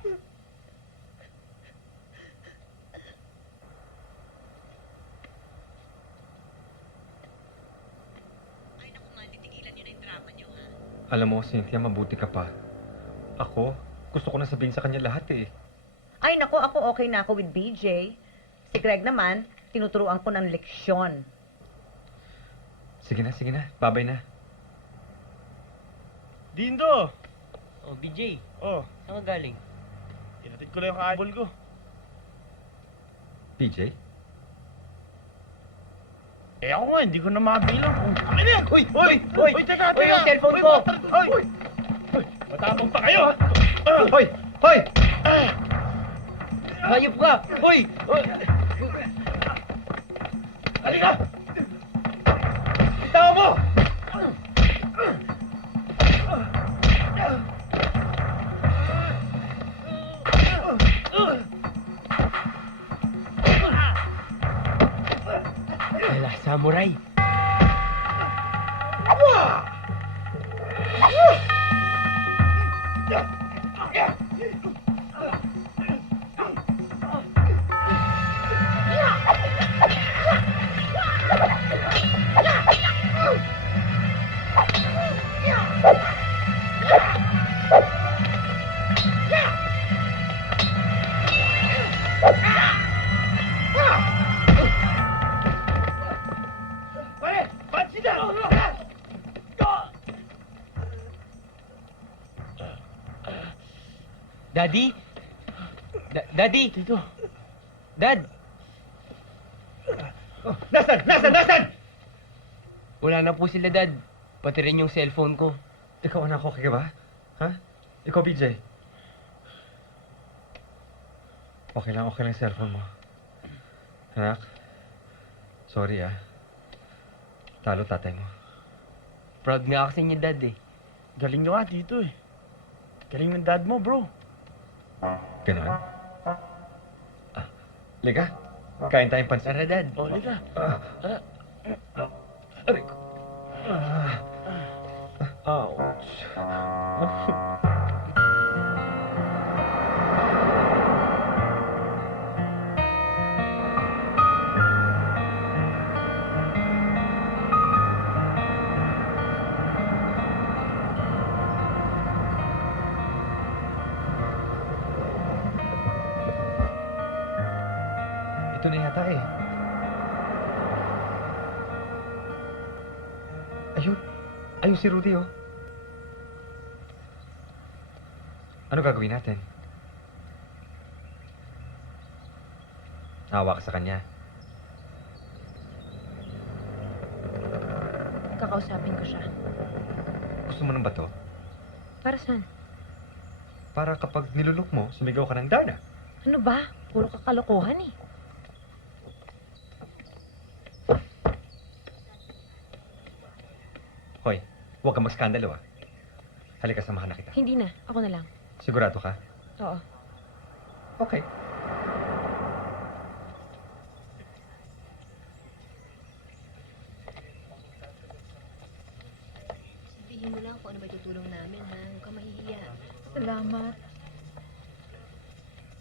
Alam mo, Cynthia, mabuti ka pa. Ako, gusto ko na sabihin sa kanya lahat eh. Ay, naku, ako okay na ako with BJ. Si Greg naman, tinuturuan ko ng leksyon. Sige na. Babay na. Dindo! Oh, BJ. Oh, Saan ka galing? inatid ko lang yung kaibol ko. PJ? Eh ako nga, hindi ko na mabilang kung... Ano yan? Hoy! Teka! Hoy, yung cellphone ko! Hoy! Matapang pa kayo, ha? Hoy! Hayop ka! Hoy! Halika! Itawa mo! Wala, samurai! Daddy! Tito. Dad! Oh, Nasaan? Wala na po sila, Dad. Pati rin yung cellphone ko. Ikaw, anak, okay ka ba? Ha? Ikaw, BJ. Okay lang yung cellphone mo. Anak, sorry Talo tatay mo. Proud nga kasi niya, Dad eh. Galing nyo nga, Tito eh. Galing ng dad mo, bro. Ganun? Liga, kain tayong pansin. Tara, Dad. O, liga. Aray ko. Ouch. Ito na yata eh. Ayun si Rudy oh. Ano gagawin natin? Nawa ka sa kanya. Kakausapin ko siya. Gusto mo ng bato? Para saan? Para kapag nilulok mo, sumigaw ka ng Darna. Ano ba? Puro kakalokohan eh. Hoy, huwag kang magskandalo Halika, samahan na kita. Hindi na. Ako na lang. Sigurado ka? Oo. Okay. Sabihin mo lang kung ano may tutulong namin, ha? Huwag kang mahihiya. Salamat.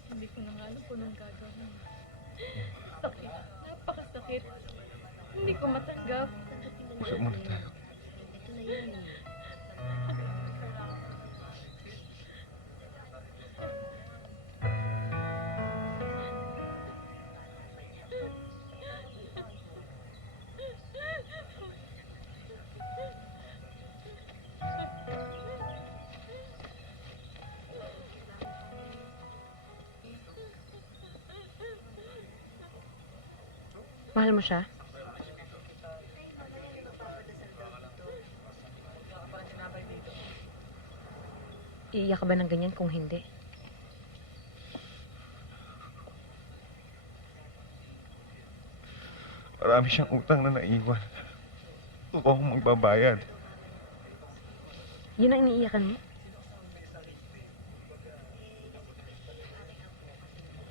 Hindi ko na nga alam kung anong gagawin. Sakit. Napakasakit. Hindi ko matanggap. Usap muna tayo. Ito na yun. Mahal mo siya? Iiyak ka ba ng ganyan kung hindi? Marami siyang utang na naiwan. Gusto ko akong magbabayad. Yun ang iniiyakan mo?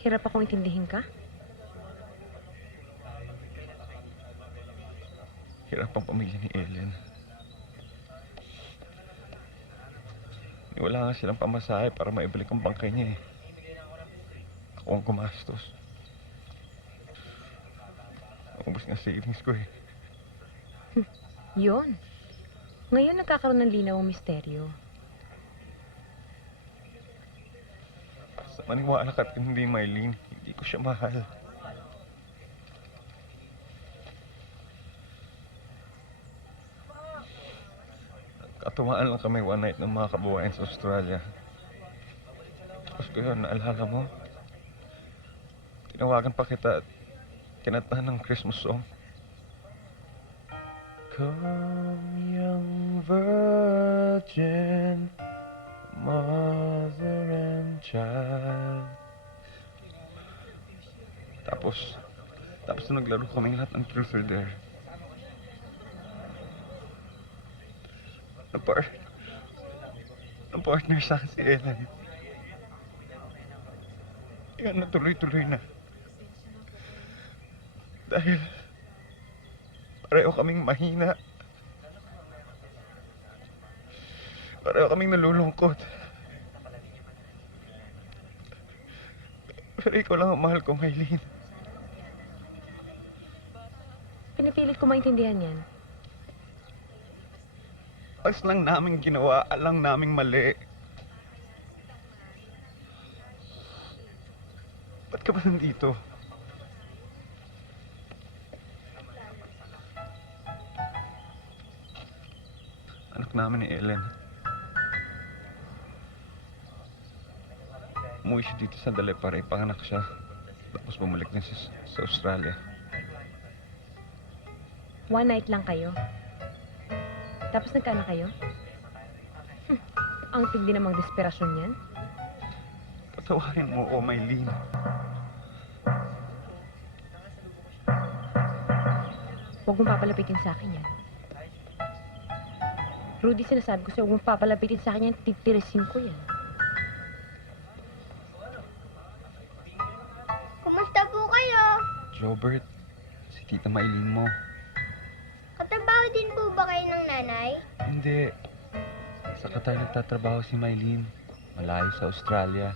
Hirap akong intindihin ka? Hirap ang pamilya ni Ellen. Wala nga silang pamasahe para maibalik ang bangkay niya eh. Ako ang gumastos. Ubus nga savings ko eh. Yun. Ngayon nagkakaroon ng linaw ang misteryo. Sa maniwala ka't hindi, Mylene, hindi ko siya mahal. Katumaan lang kami one night ng mga kababayan sa Australia. Tapos ko yun, naalala mo? Tinawagan pa kita at kinatahan ng Christmas song. Come, young virgin, mother and child. Tapos nung naglaro kaming lahat ng Truth or Dare. Partner sa akin si Ellen. Yan, natuloy-tuloy na. Dahil pareho kaming mahina. Pareho kaming nalulungkot. Pero ikaw lang ang mahal ko, Mylene. Pinipilit ko maintindihan yan. Pas lang namin ginawa, alang naming mali. Ba't ka ba nandito? Anak namin ni Ellen. umuwi siya dito sa dali para ipanganak siya. Tapos bumalik na siya sa Australia. One night lang kayo. Tapos nagkaanak kayo? Ang tindi namang desperasyon yan. Patawarin mo ako, Maylene. Huwag mong papalapitin sa akin yan. Rudy, sinasabi ko sa'yo, huwag mong papalapitin sa akin yan, titirisin ko yan. Kumusta po kayo? Robert, si Tita Maylene mo. Katrabaho din po ba kayo ng nanay? Hindi. Sa Qatar nagtatrabaho si Maylene. Malayo sa Australia.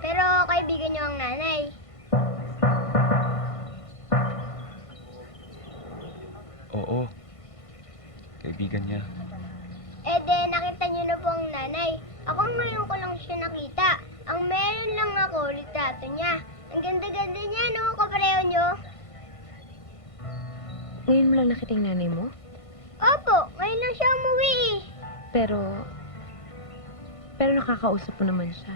Pero kaibigan niyo ang nanay. Oo. Kaibigan niya. Eh de, nakita niyo na po ang nanay. Ako ngayon ko lang siya nakita. Ang meron lang ako, litrato niya. Ang ganda-ganda niya, no? Kapareho niyo. Ngayon mo lang nakita yung nanay mo? Opo, ngayon lang siya umuwi eh. Pero nakakausap mo naman siya.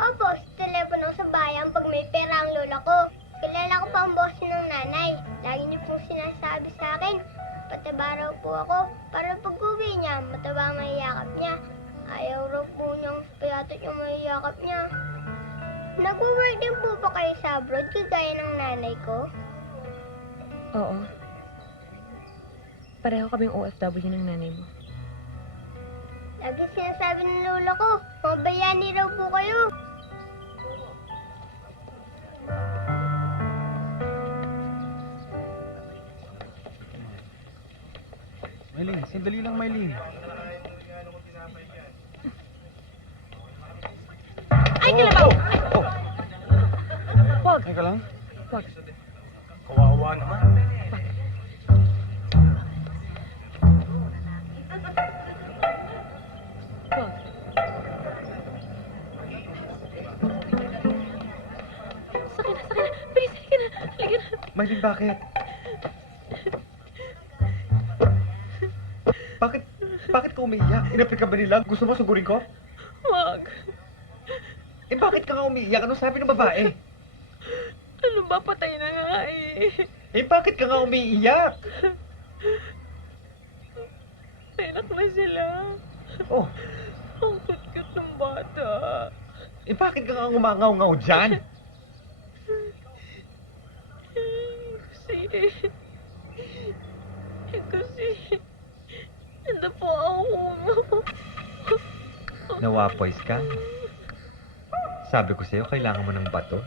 Opo, sa telepono sa bayan pag may pera ang lola ko. Kilala ko pa ang boss ng nanay. Lagi niyo pong sinasabi sa akin, pataba raw po ako para pag-uwi niya, mataba ang mayayakap niya. Ayaw raw po niyang payatot yung mayayakap niya. Nag-work din po ba kayo sa abroad kagaya ng nanay ko? Oo. Pareho kaming OFW ng nanay mo. Lagi sinasabi ng lola ko, mga bayani raw po kayo. Maylene, sandali lang, Maylene. Ay, kalabaw! Wag! Teka lang. Wag. Kawawa naman. Wag. Sakit na, sakit na. Bilis, halika na. Halika na. Maylene, bakit? Bakit ka umiiyak? Inapit ka ba nila? Gusto mo sugurin ko? Wag. Eh bakit ka nga umiiyak? Ano sabi ng babae? Ano ba? Patay na nga eh. Eh bakit ka nga umiiyak? Anak na sila. Oh, Ang cute ng bata. eh bakit ka nga umangaw-ngaw dyan? Kasi, ano po ako mo? Nawapoys ka? Sabi ko sa'yo, kailangan mo ng bato.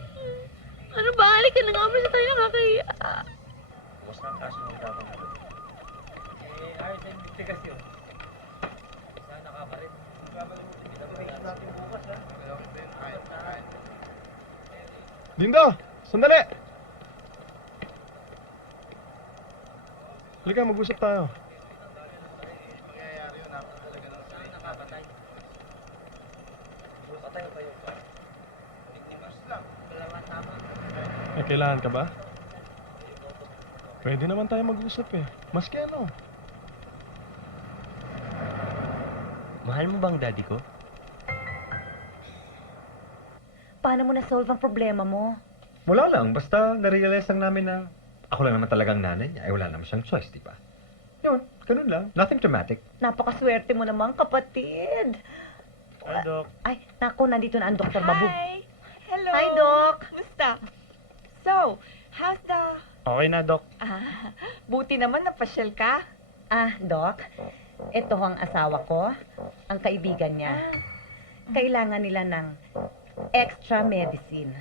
Ano ba? Halika na nga ba sa tayo nakakahiya? Lindo, sandali! Halika, mag-usap tayo. Eh, kailangan ka ba? Pwede naman tayo mag-usap eh. Maski ano. Mahal mo bang daddy ko? Paano mo na-solve ang problema mo? Wala lang, basta narealize lang namin na ako lang naman talagang nanay niya. Ay wala naman siyang choice, di ba? Yun, ganun lang. Nothing dramatic. Napakaswerte mo naman, kapatid. Hi, Doc. Ay, naku, nandito na ang Dr. Babu. Hi! Hello! Hi, Doc! Musta? So, how's the... Okay na, Doc. Buti naman napasyal ka. Doc, ito ang asawa ko, ang kaibigan niya. Kailangan nila ng extra medicine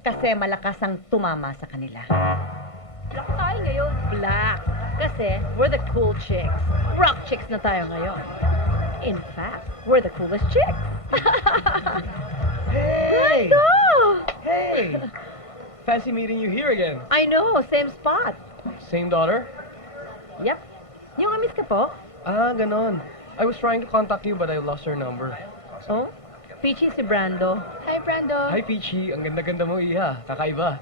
kasi malakas ang tumama sa kanila. Black tayo ngayon. Black. Kasi we're the cool chicks. Rock chicks na tayo ngayon. In fact, we're the coolest chicks. Hey! Go! Hey! Fancy meeting you here again. I know, same spot. Same daughter? Yep. Yung amis ka po? Ganon. I was trying to contact you but I lost your number. Oh? Peachy si Brando. Hi, Brando. Hi, Peachy. Ang ganda-ganda mo, Iha. Kakaiba.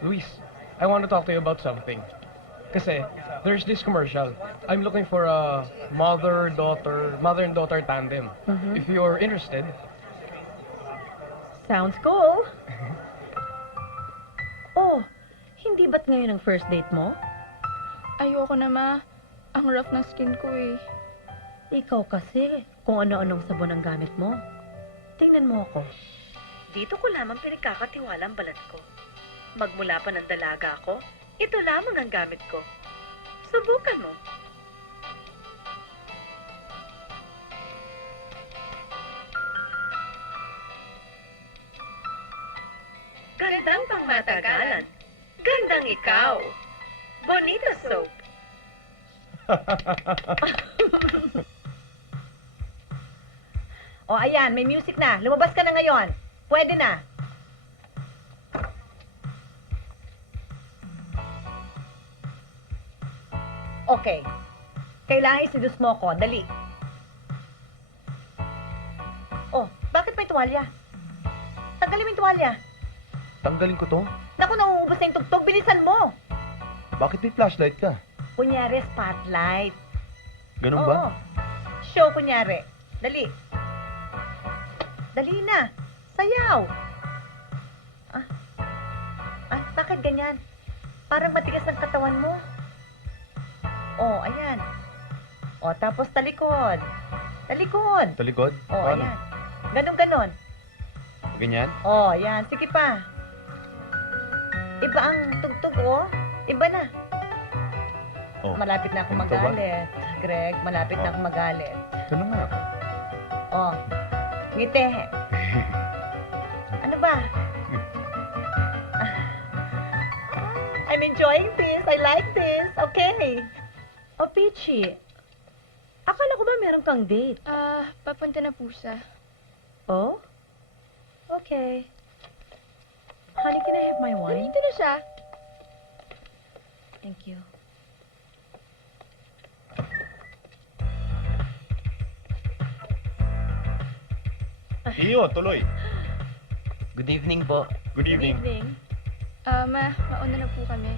Luis, I want to talk to you about something. Kasi, there's this commercial. I'm looking for a mother and daughter tandem. Mhm. If you're interested, Sounds cool. Oh, hindi ba't ngayon ang first date mo? Ayoko na, Ma. Ang rough na skin ko eh. Ikaw kasi, kung ano-anong sabon ang gamit mo. Tingnan mo ako. Dito ko lamang pinagkakatiwala ang balat ko. Magmula pa ng dalaga ako, ito lamang ang gamit ko. Subukan mo. Gandang pangmatagalan. Gandang ikaw. Bonita soap. O ayan, may music na. Lumabas ka na ngayon. Pwede na. Okay. Kailangan isidus mo ko. Dali. Oh, bakit may tuwalya? Tanggalin mo yung tuwalya. Tanggalin ko to? Naku, nauubos na yung tugtog. Bilisan mo. Bakit may flashlight ka? Kunyari, spotlight. Ganun Oo. ba? Show, kunyari. Dali. Dali na. Sayaw. Bakit ganyan? Parang matigas ang katawan mo. Oh, ayan. Oh, tapos talikod. Talikod. Talikod? Oh, Paano? ayan. Ganon-ganon. Ganyan? Oh, ayan. Sige pa. Iba ang tugtog, oh. Iba na. Oh. Malapit na akong Ganito ba? magalit. Greg, malapit na akong magalit. Ganun nga. Oh, ngiti. Ano ba? I'm enjoying this. I like this. Okay. Oh, Peachy. Akala ko ba meron kang date? Papunta na po siya. Oh? Okay. Honey, can I have my wine? Nandito na siya. Thank you. Iyo, tuloy. Good evening po. Good evening. Mauna na po kami.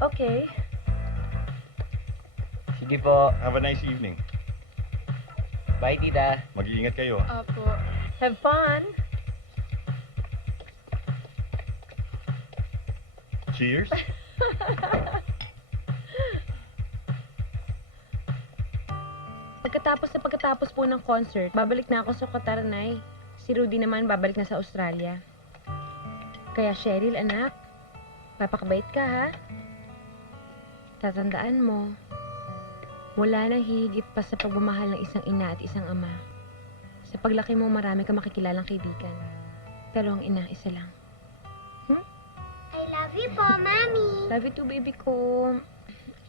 Okay. Sige po. Have a nice evening. Bye, tita. Mag-iingat kayo. Opo. Have fun. Cheers. Pagkatapos po ng concert, babalik na ako sa Kataranay. Si Rudy naman babalik na sa Australia. Kaya Cheryl, anak, papakabait ka ha? Tatandaan mo, wala nang hihigit pa sa pagmamahal ng isang ina at isang ama. Sa paglaki mo, marami ka makikilalang kaibigan. Pero ang ina, isa lang. I love you po, Mami. Love you too, baby ko.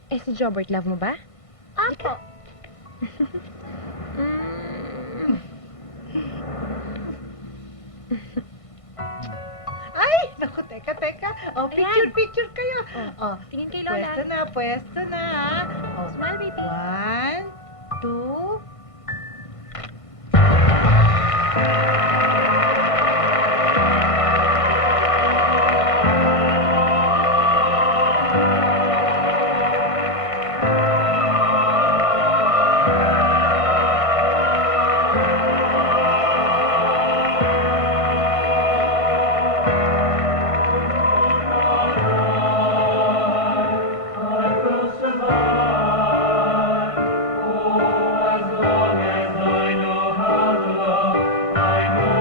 Eh, si Jobert, love mo ba? Opo. Ay, naku, teka. Oh, picture kayo. Oh, tingin kay Lola. Pwesto na. Oh, Smile, baby. 1, 2. I know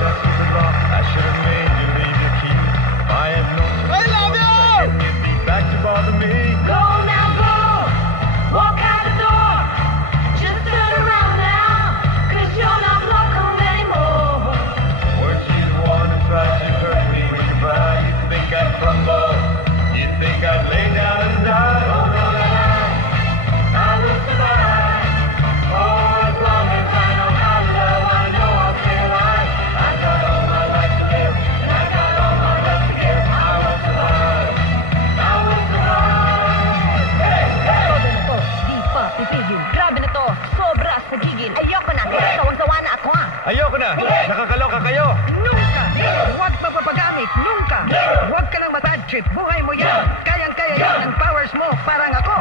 that's the lock. I should have made you leave your key. If I had known I love you! You'd be back to bother me. Go now, go! Walk out the door! Just turn around now, 'cause you're not welcome anymore. Weren't you the one who tried to hurt me with your pride? You think I'd crumble? You think I'd lay down and die? Oh, no, I will survive. Oh, as long as I know how to love, I know I'll stay alive. I got all my life to live, and I got all my love to give. I will survive. I will survive. Hey, hey! Todo na to, di pa titigil. Grabe na to, sobra sa gigil. Ayoko na, sawang-sawa na ako ah. Ayoko na! Nakakaloka kayo! Nunca! Huwag mapapagamit! Nunca! Huwag ka nang matad trip! Buhay mo yan! Kayang-kaya yan ang powers mo! Parang ako!